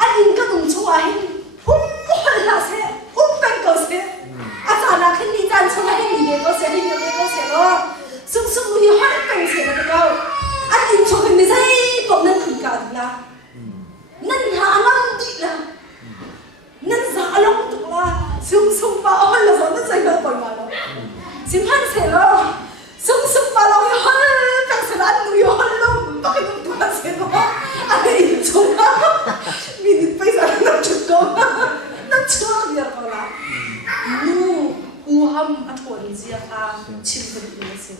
อันนี้ก็ต้องช่วยหัวละเสียเป็นก็เสียอาจารย์นักขึ้นดีจังช่วยให้มีเด็กก็เสียให้มีเด็กก็เสียแล้วสูงๆมีหัวเป็นเสียแล้วก็อันนี้ช่วยไม่ใช่บอกนั่นคือการละนั่นหาลังดีละนั่นหาลังตัวละสูงๆมาหัวละสอนนั่นใจเราปล่อยมาแล้วสิบห้าเสียแล้วสูงๆมาเราหัวเป็นสลัดนุยหัวเราต้องให้ตัวเสียแล้วอันนี้ช่วยมีนิดไปสักนับจุดก็นับช่วงเดียวก็ละนู่อูฮัมอัฐวนเสียค่ะชิมกันเลยสิ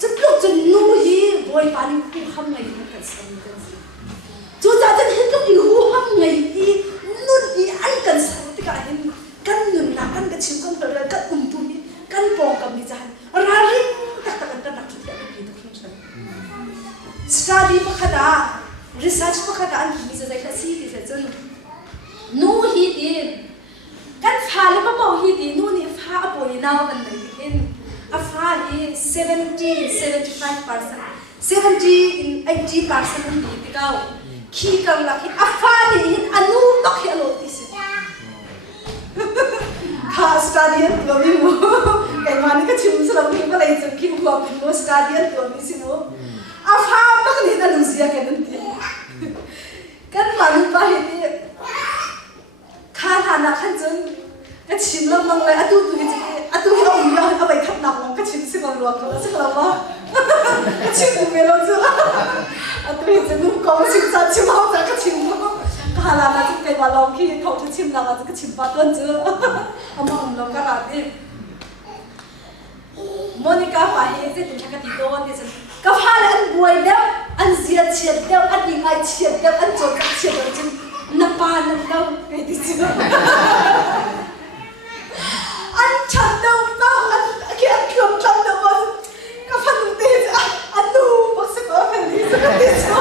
จะปลุกจนนู่ยี่บอยปานี่อูฮัมไงมันกันสิจู่ๆจะเห็นก็มีอูฮัมไงที่นู่นอีอันกันสิที่กันเห็นกันหนุนนักกันกระชิมกันเลยกันตุ้มนี่กันปองกับมิจฉาร้ายตักกันนักจุดเดียวกันทุกคนฉันสตาร์ดี้พวกขนาดresearch พวกเขาอันที่มีจะได้แค่สิ่งที่จะนู่นฮีดีกันฟ้าแล้วก็บอกฮีดีนู่นนี่ฟ้าอภัยน่าวันไหนที่เห็นฟ้าที่75% 80% นั่นดีที่เขาขี้กันละที่ฟ้านี่เห็นอันนู้นต้องเห็นโลที่สุดข้า study ตัวนี้มั้งไอ้มันก็ชิมสลับมีอะไรจะคิดว่าเป็นโน้ study ตัวนี้สิมั้งฟ้าต้องเห็นอันนู้นเสียกันนั่นเองกันมันไปที่ข้าทานขันจนก็ชิมแล้วมังเลยตู้ที่เอาเอาไปขับหนักมันก็ชิมสิมันรวมกันสิเราว่าชิมไม่รู้จ้ะตู้ที่จะนุ่มก็ชิมซะชิมเอาแต่ก็ชิมข้าทานที่เป็นว่าเราที่เขาจะชิมเราก็ชิมปลาต้นจ้ะเอามาเราก็รับดิโมนิก้าฝ่ายเจ๊ถึงแค่กติโดนดิฉันก็พาเลยอันบวยเดียวอันเสียเฉียดเดียวอันยิงไอเฉียดเดียวอันโจดเฉียดเดียวจริงนับปานับเล่าไปดิสิอันฉันเดาอันแค่เกือบฉันเดาก็พันเดียอันดูบักสกอเป็นดิสกันดิจ้า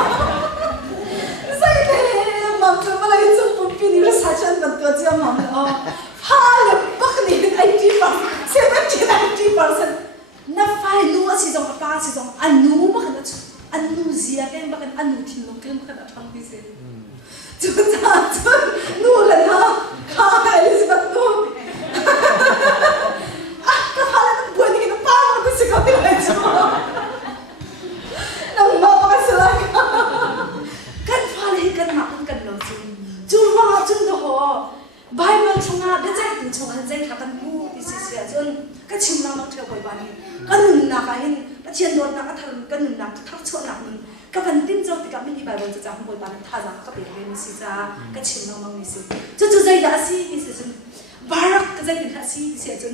ใส่เลยมัมจะมาเลยจะปุ่นปีนี้เราสัจจันกันตัวเจ้ามัมอ๋อพาเลยบักนี่80% นับไฟนู้สิจงป้าสิจงอันนู้บักนั้นอันนู้เสียกันบักอันนู้ทิ้งลงกันบักนั้นทำดิสิจุดจ้าจุดนู้เลยนะข้าเอลิซาเบธนู้ก็พาแล้วมันบวยนี่ก็ป้ามันก็สิเขาที่ไหนจ้าน้องมาป้าสลายกันพาเลยกันหนักกันเราจริงจุดว่าจุดเด้อใบมันชงอาได้ใจถึงชงหันใจขับกันบูดิสิเสียจนก็ชิมเราเที่ยวบ่อยวันนี้ก็หนุนหนักเห็นก็เชียนโดนหนักก็ทำก็หนุนหนักทักชนหนักมันก็พันติ้มเจ้าติกับไม่ดีใบวันจะจำบ่อยวันท่าจะก็เปลี่ยนเป็นสิจ้าก็ชิมเรามั่งนี่สิจู่ๆใจด่าสิดิสิจนบารักก็ใจถึงด่าสิดิสิจน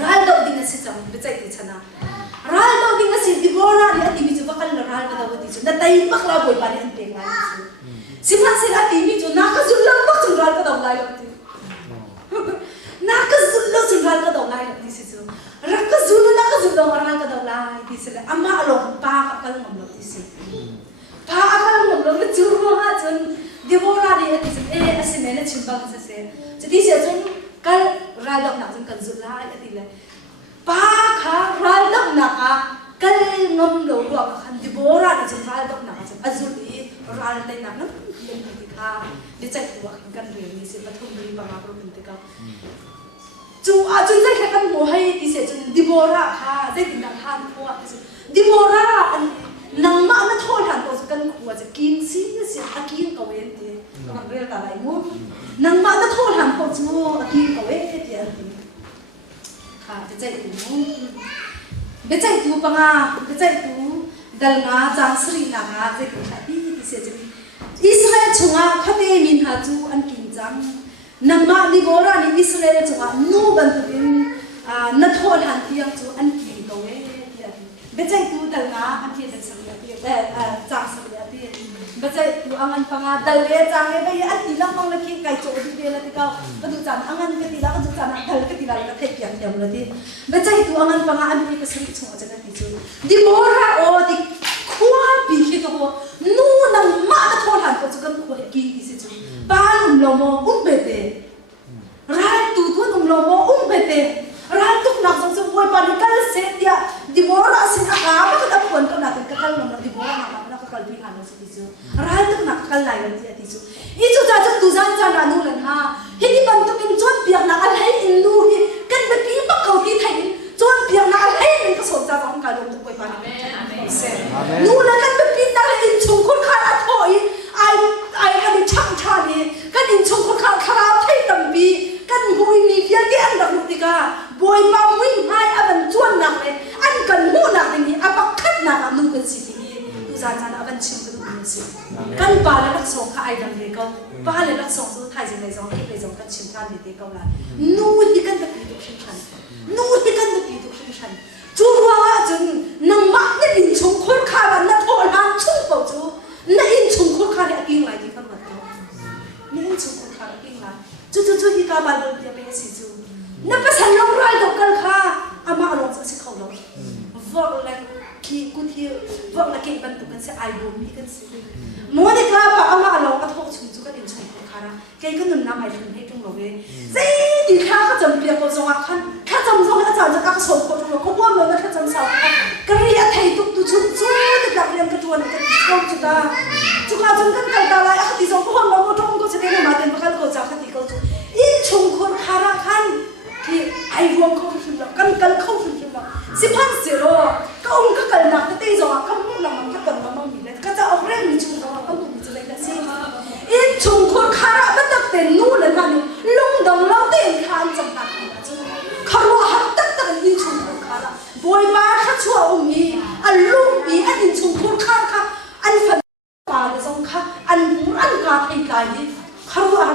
ร้ายดอกดิ้งสิจังไม่ใจติดชนะร้ายดอกดิ้งสิดิบอราเนี่ยดิมิจูบักกันร้ายก็ได้วันนี้จนแต่ใจบักเราบ่อยวันนี้อันเป็นไงสิมันสิละดิมิจูนักจุลลังบักจุลร้ายก็ได้วันนี้นักจุลจุลร้ายก็ได้วันนี้สิจูรักจุลนักจุลร้ายก็ได้วันนี้สิละอามาลงป้าก็ลงลงดิสิป้าก็ลงลงจูว่าจนดิบอราเนี่ยดิสิสิเนี่ยชิมบังสิสิจะดิสิจนก็ร้ายดอกหนักจนกันจุลร้ายก็ดีเลยป้าค่ะร้ายดอกหนักก็งมหลงหลอกคันดิบอราเนี่ยจนร้ายดอกหนักจนอจุลีร้ายแต่หนักนั้นยังไม่ดีค่ะดิใจตัวกันเรียนนี่สิปฐมเรียนบางอย่างก็เป็นติกับจู่จนใจแค่กันหัวให้ดิเสจนดิบอราค่ะใจติดนักทานพวกดิบอรานังมาไม่โทษหันตัวกันขวดจะกินสิเนี่ยสิอากินกับเวนตีมันเรียกอะไรงูนังมาไม่โทษหันตัวจู่ aquí có ấy thì anh thì khá cái chạy tú cái chạy tú bằng à cái chạy tú dal nga jang sri na nga cái cái đi sẽ chỉ Israel chunga khate min ha chu an kin jang nama ni gora ni Israel chunga nu ban tin na thol han tiang chu an kin ko e cái chạy tú dal nga an kin da sri ati jang sri ati cái chạy tú angan panga dal le jang e bai an ti lang mang la ki kai cho di de la ti ka du chan angan ke ti la du chan dal ke ti la ka thek yang yang la ti cái chạy tú angan panga an ni ka sri chunga cha ka ti chu di gora o di khua bi khi to nu nang ma na thol han ko chu kan ko ki ki se chu ba lum lo mo be te ra tu tu lo mo be te ra tu nak so boy pa ni kal se dia di bora sin aka ma ka pon ka na ka kal no di bora na ka kal bi han so ti chu ra tu nak kal lai ran ti chu I chu cha tu zan cha na nu lan ha he di ban tu kin chon piak na al hai in nu hi kan be pi pa ko ti thai chon piak na al hai in ka so cha ka ka lo tu boy pa ni nu na kan be pi ta in chung khol kha a thoi ai kan ni chang cha ni kan in chung khol kha khara thai tam bi kan hui ni pia ke an da ti ka boy pa wi hai a ban chuan na le an kan mu na ni a pak khat na nu kan si ti tu zan cha na ban chim ka du si kan pa la lak song kha ai dang le ko pa le lak song so thai jing le jong ki le jong kan chim than ni te ko la nu hi kan be pi tu chim than nu hi kan be pi tu chim than chu wa jun nang ma ne in chung khol kha ban na thol han chung po chu na in chung khol kha le ing lai ti kan ma to na in chung khol kha ing lai chu hi ka ba lo ti pe si chu na pa san long rai do kal kha ama lo cha si khau lo vok la ki ku thi vok la ki ban tu kan se ai bo mi kan se mo ne ka pa ama lo ka thok chung chu ka din chung khol kha ra ke kan nun na mai thun he tung lo ve sei ti kha ka jam pia ko zong a khan kha jam zong a cha ka so ko tu ko bo lo na kha jam sa ka ri ya thai tu tu chu chu de ka liam ka tuan ka ko chu ta chu ka jam kan ka la ya ti zong ko lo mo tong ko che te ma ten ka ko cha ka ti ko chu in chung khol kha ra khan ki ai ruam ko chu la kan kal ko chu la si phan se ro ka ka kal na te zong a ka mu la ma ka kan ma mi le ka cha ok re mi chu ka ka tu mi chu le ka si in chung khol kha ra ba tak te nu le na ni lung dong lo te khan cham ta chu kharwa har tak tak in chung khol kha ra boy ba kha chu o mi a lu bi a in chung khol kha kha an fa pa le zong kha an mu an ka thai kai ni kharwa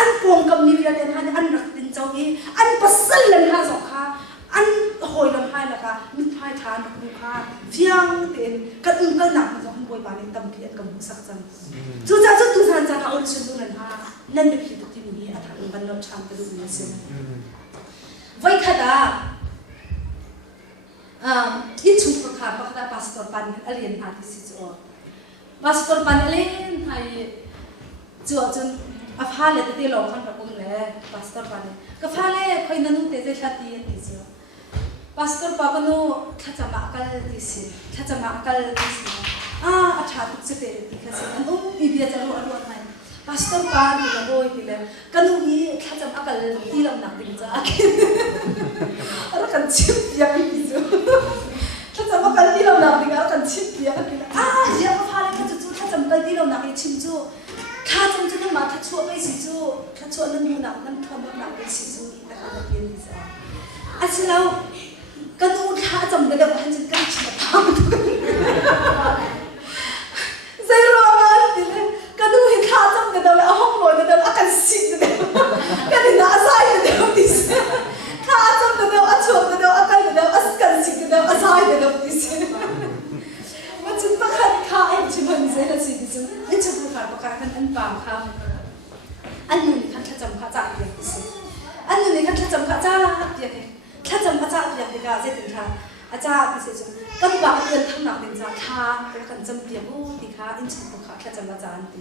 an pong kam mi ya den han an rak tin chau hi an pasal len ha zong kha an hoi lam hai la ka mi phai tha nak bu kha fiang ten ka ka nak zong boy ba ni tam piat kam sak chang chu cha chu tu san cha ka ol chu nan ha nan de phi tu ti mi a thang ban lo cham ka du ni se vai khada in chung ko kha pa kha pastor pan alien ha ti si chu pastor pan alien hai chu chun a pha le te lo khan ka kum le pastor pan ka pha le khoi nanu te je thati ti chu pastor pa kanu kha chama kal ti si kha chama kal ti si a tha tu se te ti kha se anu I bia cha ro ro nai pastor pa ni la boy ti le kanu hi kha chama kal ti lam nak tin cha ara kan chim ya ki chu kha chama kal ti lam nak tin ara kan chim ya ki a ya pa pha le kha chu kha chama kal ti lam nak chim chu kha chum chu na ma tha chu bai si chu kha chu nan mu nak nan thom nak bai si chu ta ka da yen ni sa a silau kanu kha cham da da han chin kan chi ta zai ro ma ti le kanu hi kha cham da da a hom lo da da a kan si da kan ni na sai da ti se kha cham da da a chom da da a kai da a kan si da a sai da ti se ma chin ta kha ai chi man zai la si ti chu in chu kha pa ka kan an pam kha an nu ni kha cham kha cha ti se an nu ni kha cham kha cha ti ke kha cham kha cha ti ke ga zai tin kha a cha ti se chu kan ba ken tham nak tin cha kha kan cham pi bu ti kha in chu kha kha cham cha an ti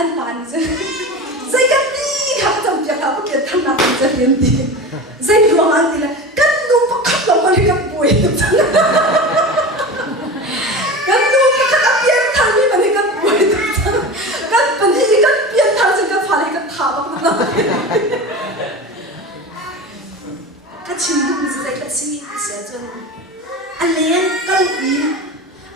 an pa ni chu zai kan ni kha cham pi kha ba ken tham nak tin cha yen ti zai ruang an ti la kan nu pa kha lo ma ni ka pui kan nu pa kha ka pian thang ni ma ni ka pui kan pan hi kan pian thang se ka pha le ka tha ba na ka chin du mi zai ka si se chon aleng kal I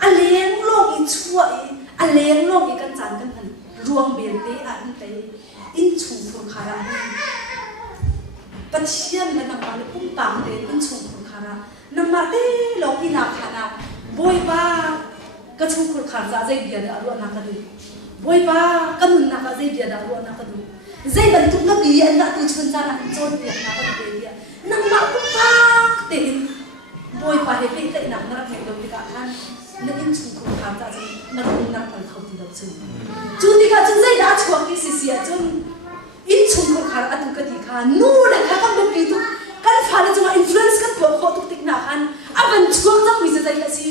aleng long I chua I aleng long I kan chan kan han ruang bel te a in te in chung phur khara เชียนและนำมาเลยพุ่งปังเดินอินชุงคุณขานานำมาเต้ลงที่นาขานาบอยบ้ากระชุงคุณขานจะใจเดียดอารมณ์นักดูบอยบ้ากระนุนนักใจเดียดอารมณ์นักดูใจบรรทุกนักดีอันนั้นตัวชนจานักโจรเดียดนักดูเดียนำมาพุ่งปังเดินบอยบ้าเห็นเต้หนักนักเห็นลงที่การนั้นนักอินชุงคุณขานจะใจนักนุ่งนักคนเขาที่เราจูจูที่การจูใจด่าชวกที่เสียจูอินชุงคุณขานอัตุกติขานู่นนะคะก็เป็นปีตุกันฟ้าเลยจังว่าอินฟลูเอนซ์กันตัวเขาตุกติกหนักอันอาบันช่วงจังมีใจละสิ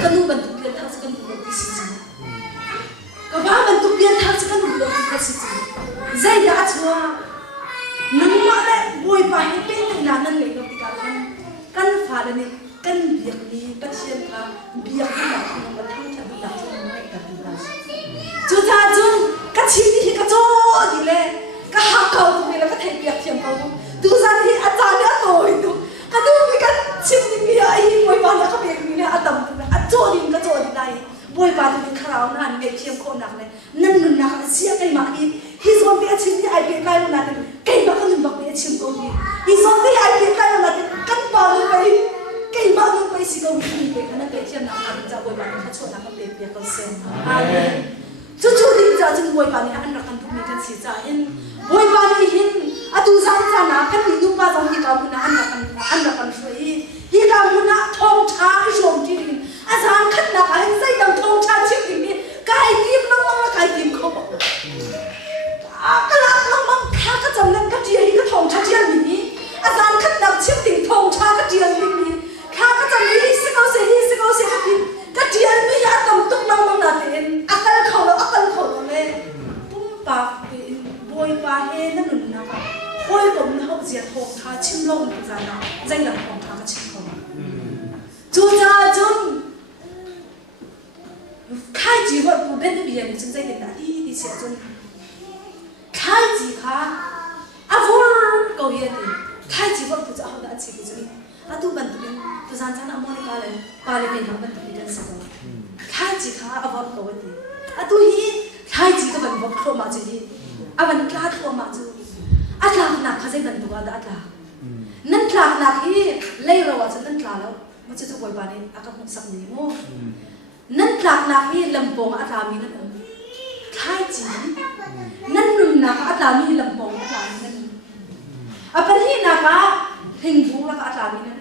กันนู่นบันทุกเรียนทางสกันดูดีสิจีก็บ้าบันทุกเรียนทางสกันดูดีสิจีใจด่าชวนั่งมาเลยบอยไปให้เป็นหน้านั่นเลยก็ติการกันฟ้าเลยนี่กันเบียกนี้ปัจเจียนค่ะเบียกที่หนักที่มันทั้งฉันหนักที่มันไม่กันดูได้จุดจ้าจุดกันชิมที่กระโจดีเลยก็หักเขาตรงนี้แล้วก็เทเปียกเทียมเขาดูสันที่อาจารย์เนี่ยโตยดูก็ดูมีกันชิมที่มีไอ้บอยบานแล้วก็เปียกมีเนี่ยอาตมอาโจดิมก็โจดิได้บอยบานเป็นคราวนั้นเปียกเทียมโคหนักเลยนั่นมันหนักเสียไก่มาอีฮิซอนเปียชิมที่ไอเปียกไก่มันนั่นไก่บ้าก็นึกบอกเปียชิมก็ดีฮิซอนที่ไอเปียกไก่มันนั่นกันปาลงไปไก่บ้าลงไปสิก็มีเปียกนั่นเปียกเทียมหนักมันจะบอยบานเขาโชว์หนักก็เปียกก็เซนอาเมนจู่ๆดิ้งจ้าจึงบอยบานนี่อันรักกันทุกมีกันสิจ้าเห็นบอยบานนี่เห็นอาตุสันจ้านะกันมีนุ่มมาตรงที่เขาบุญอันรักกันช่วยที่เขาบุญทองช้าชมจริงอาจารย์ขันนักให้ใส่ดำทองช้าชิมนี่ไก่กิมน้องไก่กิมเขาบอกก็รักน้องข้าก็จำนั้นก็เจียนี่ก็ทองช้าเจียนนี่อาจารย์ขันนักชิมติ่งทองช้าก็เจียนนี่ข้าก็จำนี่สิเขาเสียก็เจียนไม่ยากตำตุกน้องนาเต็นอักเขาเลยปุ้มปากบอยปาเฮนั่นหนุนนะคะบอยผมเขาเสียทองท่าชิมลงจานใจหลังของท่าก็ชิมเขาจูจ้าจุนข้าจีว่าผู้เป็นเบียร์จนใจเด็ดนะที่เสียจนข้าจีค่ะอาวุธก็เยอะดีข้าจีว่าผู้จะเอาได้จีจุนอาตุบันตุนตุสันสันอเมริกาเลยปาเลเป็นบันตุนเดินสบายข้าจีค่ะอาวุธก็เยอะดีอาตุฮีข้าจีก็บันบอกโครมาจีอาบันกล้าโครมาจูอาตลาดหนักข้าใจบันตุกอาดาตลาดนั่นตลาดหนักที่เล่เราว่าจะนั่นตลาดแล้วมันจะถูกบอยบานนี่อากับมุสักนี่โม่นั่นตลาดหนักที่ลำปองอาตามีนั่นข้าจีนั่นนุ่นหนักอาตามีลำปองอาตามีนั่นอาเป็นที่หนักอะเฮงบุ้งแล้วก็อาตามีนั่น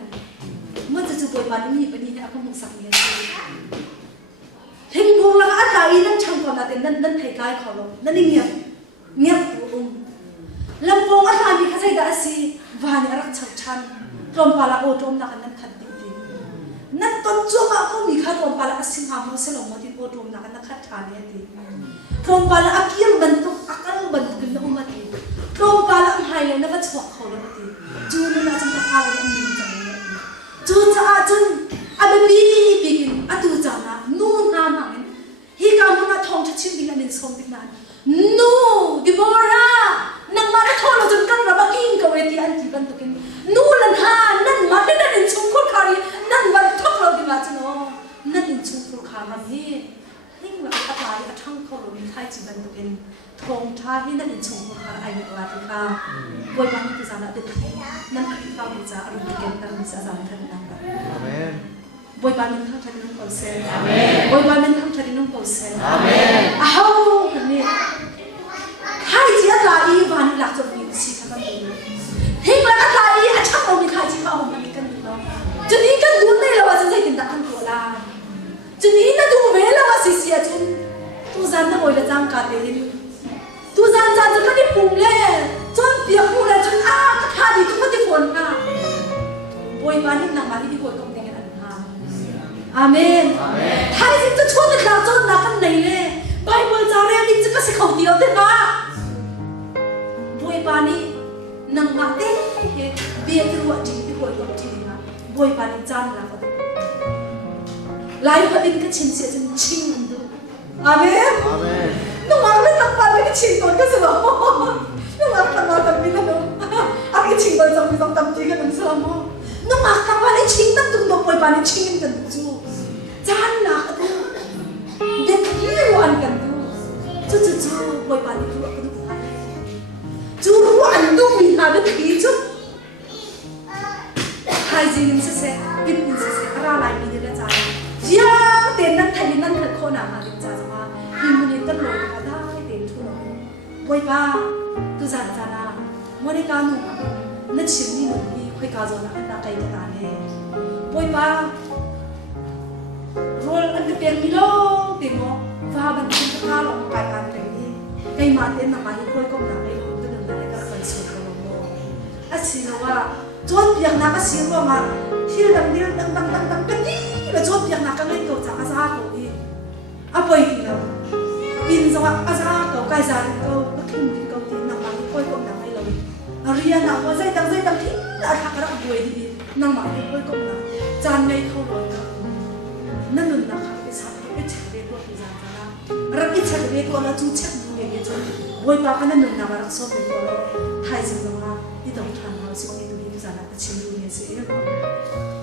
มันจะถูกบอยบานนี่มีเป็นที่อากับมุสักนี่เฮงบุ้งแล้วก็อาตามีนั่นช่างก่อนนะแต่นั่นไทยกายเขาลงนั่นเงียบตัวลำปองอาตามีข้าใจได้สิวานี่รักชันตรมปลาโอตรมนักนั่นขัดดีนั่นต้นจัวมาเขามีข้าตรมปลาสิงหาโมเสลงมาที่โอตรมนักนั่นขัดทานเนี่ยดีตรมปลาอาเกียงบรรทุกอาการบรรทุกนั่นมาดีตรมปลาหายเลยนั่นก็ชวกเขาเลยดีจูนั่นน่าจะมาพาเลยอันนี้จังเลยจูจ้าจุนอันบีกินอันตูจ้านะนู่นน้ำมันฮีกามุนาทองชัดชิมบินอันนี้ส่งบินนั้นนู่ดิบอร่านังมาได้ทอเราจนกันระบกินกับเวทีอันที่บรรทุกนู่นนั่นฮะนั่นมาได้นั่นอินชุมคนขารีนั่นวันทุกเราดีมาจังเนาะนั่นอินชุมคนขามันนี่ยิ่งแบบอะไรอะทั้งเขาเรามีไทยจีบันตุกินทองท้าที่นั่นอินชุมคนขาไอเวลาที่ข้าบอยบานที่จะนั่นเด็กนั่นคือข้าวมิจฉาอารมณ์เก่งแต่มิจฉาสารทันนั่นบอยบานนั้นทั้งทันนุ่งเปอร์เซ็นต์บอยบานนั้นทั้งทันนุ่งเปอร์เซ็นต์อ้าวคนนี้ใครจีอะไรอีวันหลักจะมีสิ่งที่มันดีเฮงแล้วอะไรอาชักเรามีใครจีเขาเอามามีกันดีเนาะจุดนี้กันดูไม่เราว่าจะใช้กินตะกันตัวละจุดนี้น่าดูเวลาว่าสิเสียจุนตุจันน่ะโอยละจังกัดเลยตุจันจันจะก็ได้ปุ่มเลยจนเปียกปุ่มเลยจนก็ทาดีก็ไม่ได้ฝนนะบอยบานนี่หนักมาที่บอยตรงนี้กันนะอาเมนไทยสิจะชวนกันจนนักกันไหนเลยไบเบิลจะเรียนนี่จะก็สิเขาเดียวเด็ดนะบอยบานนี่นังมาเต้เบียร์ที่วัดจีที่บอยตรงที่นะบอยบานนี่จานละก็ได้หลายคนดิ้งก็ชินเสียจนชิงมันดูอาเมนน้องมาเล่นนักบอลก็ชิงตัวก็สบายน้องมาทำงานแบบนี้นะน้องอากิชิงบอลจะมีต้องทำจริงกันสบายน้องมาทำงานให้ชิงตั้งตัวบอยบานนี่ชิงกันดูจานละก็ได้เด็กที่วันกันดูจู่บอยบานนี่รู้ก็ดูไปจู่รู้อันดูมีหาเป็นผีจู่ ายจีนเสียกินเสียอะไรหลายมีเรื่องจ้ายังเต็นนั่นไทยนั่นเกิดคนอ่ะมาดิจ้าจ้าว่าอิมมันก็ลอยก็ได้เต็นทุนบ่อยป้าตุจานจ้านะวันนี้การหนุ่มนั่นชิมนี่หนุ่มนี่คุยกันจนอันนั้นใครจะตายเนี่ยบ่อยป้ารออันเดียวมีโลติโมฟ้าบันทึกข้าลงไปกันแต่นี่ไอ้มาเต้นน้ำมันคุยก็ไม่ได้รู้ตัวหนึ่งอะไรก็คอยสุดกันลงโม่อาศิลว่าจนอย่างนักอาศิลว่ามาที่ดังเดียวดังกันนี่แล้วจนอย่างนักก็เล่นตัวจากอาซาตัวอีอ่ะไปอีกแล้วอินสวัสดิ์อาซาเขาใกล้จานเขาทิ้งทิ้งเขาทิ้งน้ำมันคุยก็ไม่ได้เลยเรียนนักว่าใจดังทิ้งแล้วทักกระบุยดีน้ำมันคุยก็ไม่ได้จานไม่เข้าเลยนั่นนึงนะคะไอ้สัตว์ไอ้เช็ดเด็ดตัวพี่จานจ้ารักไอ้เช็ดเด็ดตัวแล้วจูเช็ดดูอย่างเงี้ยจนวัยป้ากันนั่นนึงนะมารักษาเป็นตัวไทยจริงๆว่าที่ต้องทำเราสิ่งนี้ดูดีพี่จานนะชิมดูอย่างเงี้ย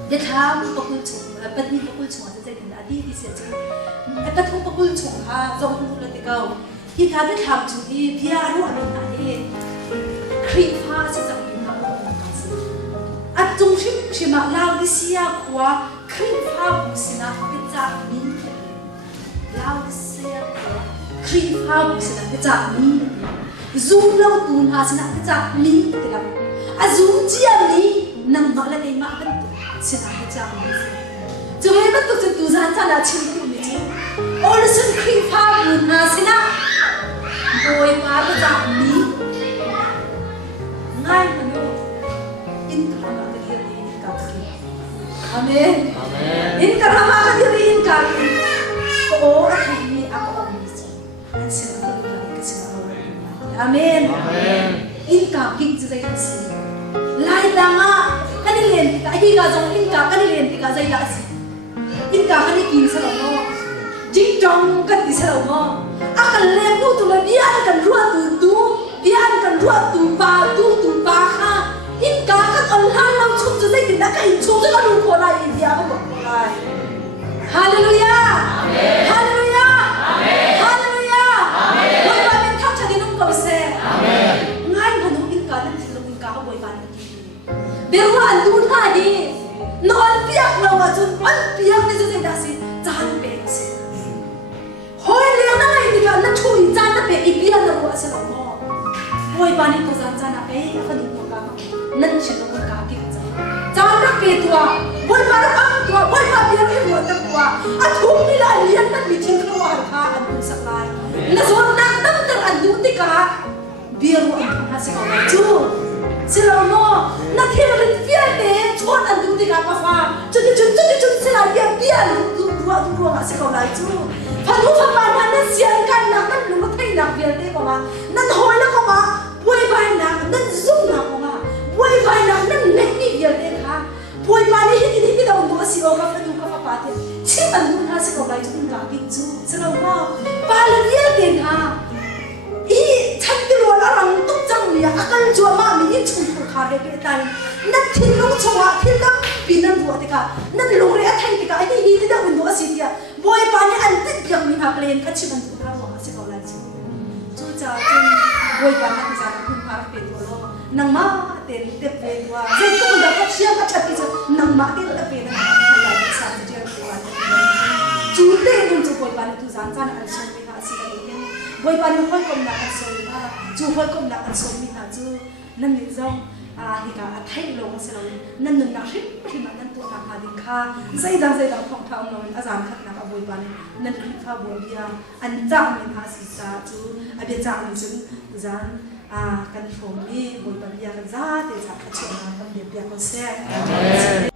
เดี๋ยวถ้าปกุลชงปัดนี้ปกุลชงจะใจถึงอดีตที่เสียใจไอ้ปัดทุ่งปกุลชงค่ะจงรู้เลยที่เก่าที่ถ้าได้ทำจุดนี้พี่อารู้อะไรไหนคลิปฟ้าจะจับอยู่กับเราอัดจงชิมลาวดิเซียขวาคลิปฟ้าบุษณะเป็นจากนี้ลาวดิเซียขวาคลิปฟ้าบุษณะเป็นจากนี้ซูมเราตูนหาสนะเป็นจากนี้ที่เราอาซูมเจียนี้นั่งมาแล้วได้มาเป็นตัวสนะเป็นจากนี้จะให้มันตัวจะตูจานจานละชิมตัวนี้โอ้แล้วฉันคลิปฟ้าบุษณะสนะโดยมาเป็นจากนี้ง่ายมันอยู่อินทรามากระเดียรีนกับกิอาเมนอินทรามากระเดียรีนกับโอ้อาทิตย์นี้อาก็มีสิอันเสียงตัวเราก็เสียงเราอาเมนอินกับกินจะได้สิลายต่างอ่ะกันนี่เรียนที่ไอ้กาจงอินกับกันนี่เรียนที่กาใจละสิอินกับกันนี่กินสลับเนาะจิงจงกันที่สลับเนาะอากันเลี้ยงดูตัวเบี้ยกันรัวตูเบี้ยกันรัวตูปาค่ะอินกาก็อัลฮัลเราชุบจะได้กินนักอินชุบจะก็ดูโคลาอินเดียก็บอกโคลาฮาเลลูยาฮาเลลูยาฮาเลลูยาวันวันเป็นทับชาดินุ่งกับเซ่ง่ายมันนุ่งอินกานั่นสิลงอินกาก็บ่อยวันเดี๋ยวว่าดูหน้าดีนอนเปียกเราว่าจนอันเปียกนี่จะได้สิจานเปียกสิหอยเลี้ยงนั่นไงนี่ก็นั่นช่วยจานนั่นเปียกอีเปียกเราว่าสิเราบ่บ่อยวันนี้ก็จานนะเอ้ยก็ดีกว่านั่นฉันต้องการกินจ้าจานนักเปียตัวบ่อยมาแล้วตัวบ่อยมาเบียร์ที่หัวตะกัวอันทุ่งนี่แหละเลี้ยงนั่นมีทิ้งขวานค่ะอันดูสักลายนั่นส่วนนั่งตั้งแต่อันดูติกาเบียร์หัวอันน่าสิเอาจูสิเราโม่นักเที่ยวเป็นเบียร์เต้ชวนอันดูติกามาฟ้าจุดสิเราเบียร์ดูรัวสิเอาลายจูพันธุพันธุ์นั่นเสียงกันนักนั่นรู้ว่าไทยนักเบียร์เต้ก็มานั่นหอยแล้วก็มาบ่อยไปนักนั่นซุ่มนักก็มาป่วยไปนักนั่นเล็กนิดเดียวเองค่ะป่วยไปนี่ที่เราดูสิเราก็ดูกับป้าเต้ชิอันนู้นน่าสิเราไปจุดนั้นกินจูสเราว่าป้าเลยเรียกเองค่ะอีฉันที่รู้แล้วเราต้องจังเลยอาการจัวมามีชุ่มขาเด็กตายนั่นที่ลูกชัวที่นั่งปีนั่นบัวติกานั่นลูกเรียกแทงติกาไอ้ที่เราดูสิเดียป่วยไปนี่อันติดยังมีหาเปลี่ยนคัดชิมันดูเราว่าสิเราไล่จูจูจ้าจูป่วยไปนั่นจะคุณพาไปตัวเรานังมาเต็มเป็นว่าเจ้าตัวเราก็เชื่อว่าชัดที่จะนังมาเต็มเป็นนะอะไรสักเจ้าตัวจูเต้นุ่มจูป่วยปานตุจานจานอันสมมินาสิกันเองป่วยปานค่อยกำลังอันสมมินาจูค่อยกำลังอันสมมินาจูนั่นนี่จ้องที่กาไทยลงสิเรานั่นหนึ่งนักที่มันนั่นตัวนักมาดิค่ะใจดังของทางเราอาจารย์ขัดนักป่วยปานนั่นคือฟ้าบัวเบียอันจ้างเป็นภาษีซาจูอาเบียจ้างจูจานกันผมนี่บุญปัญญากันซาเตจาขัดเชนากันเดียบเบียกันเสีย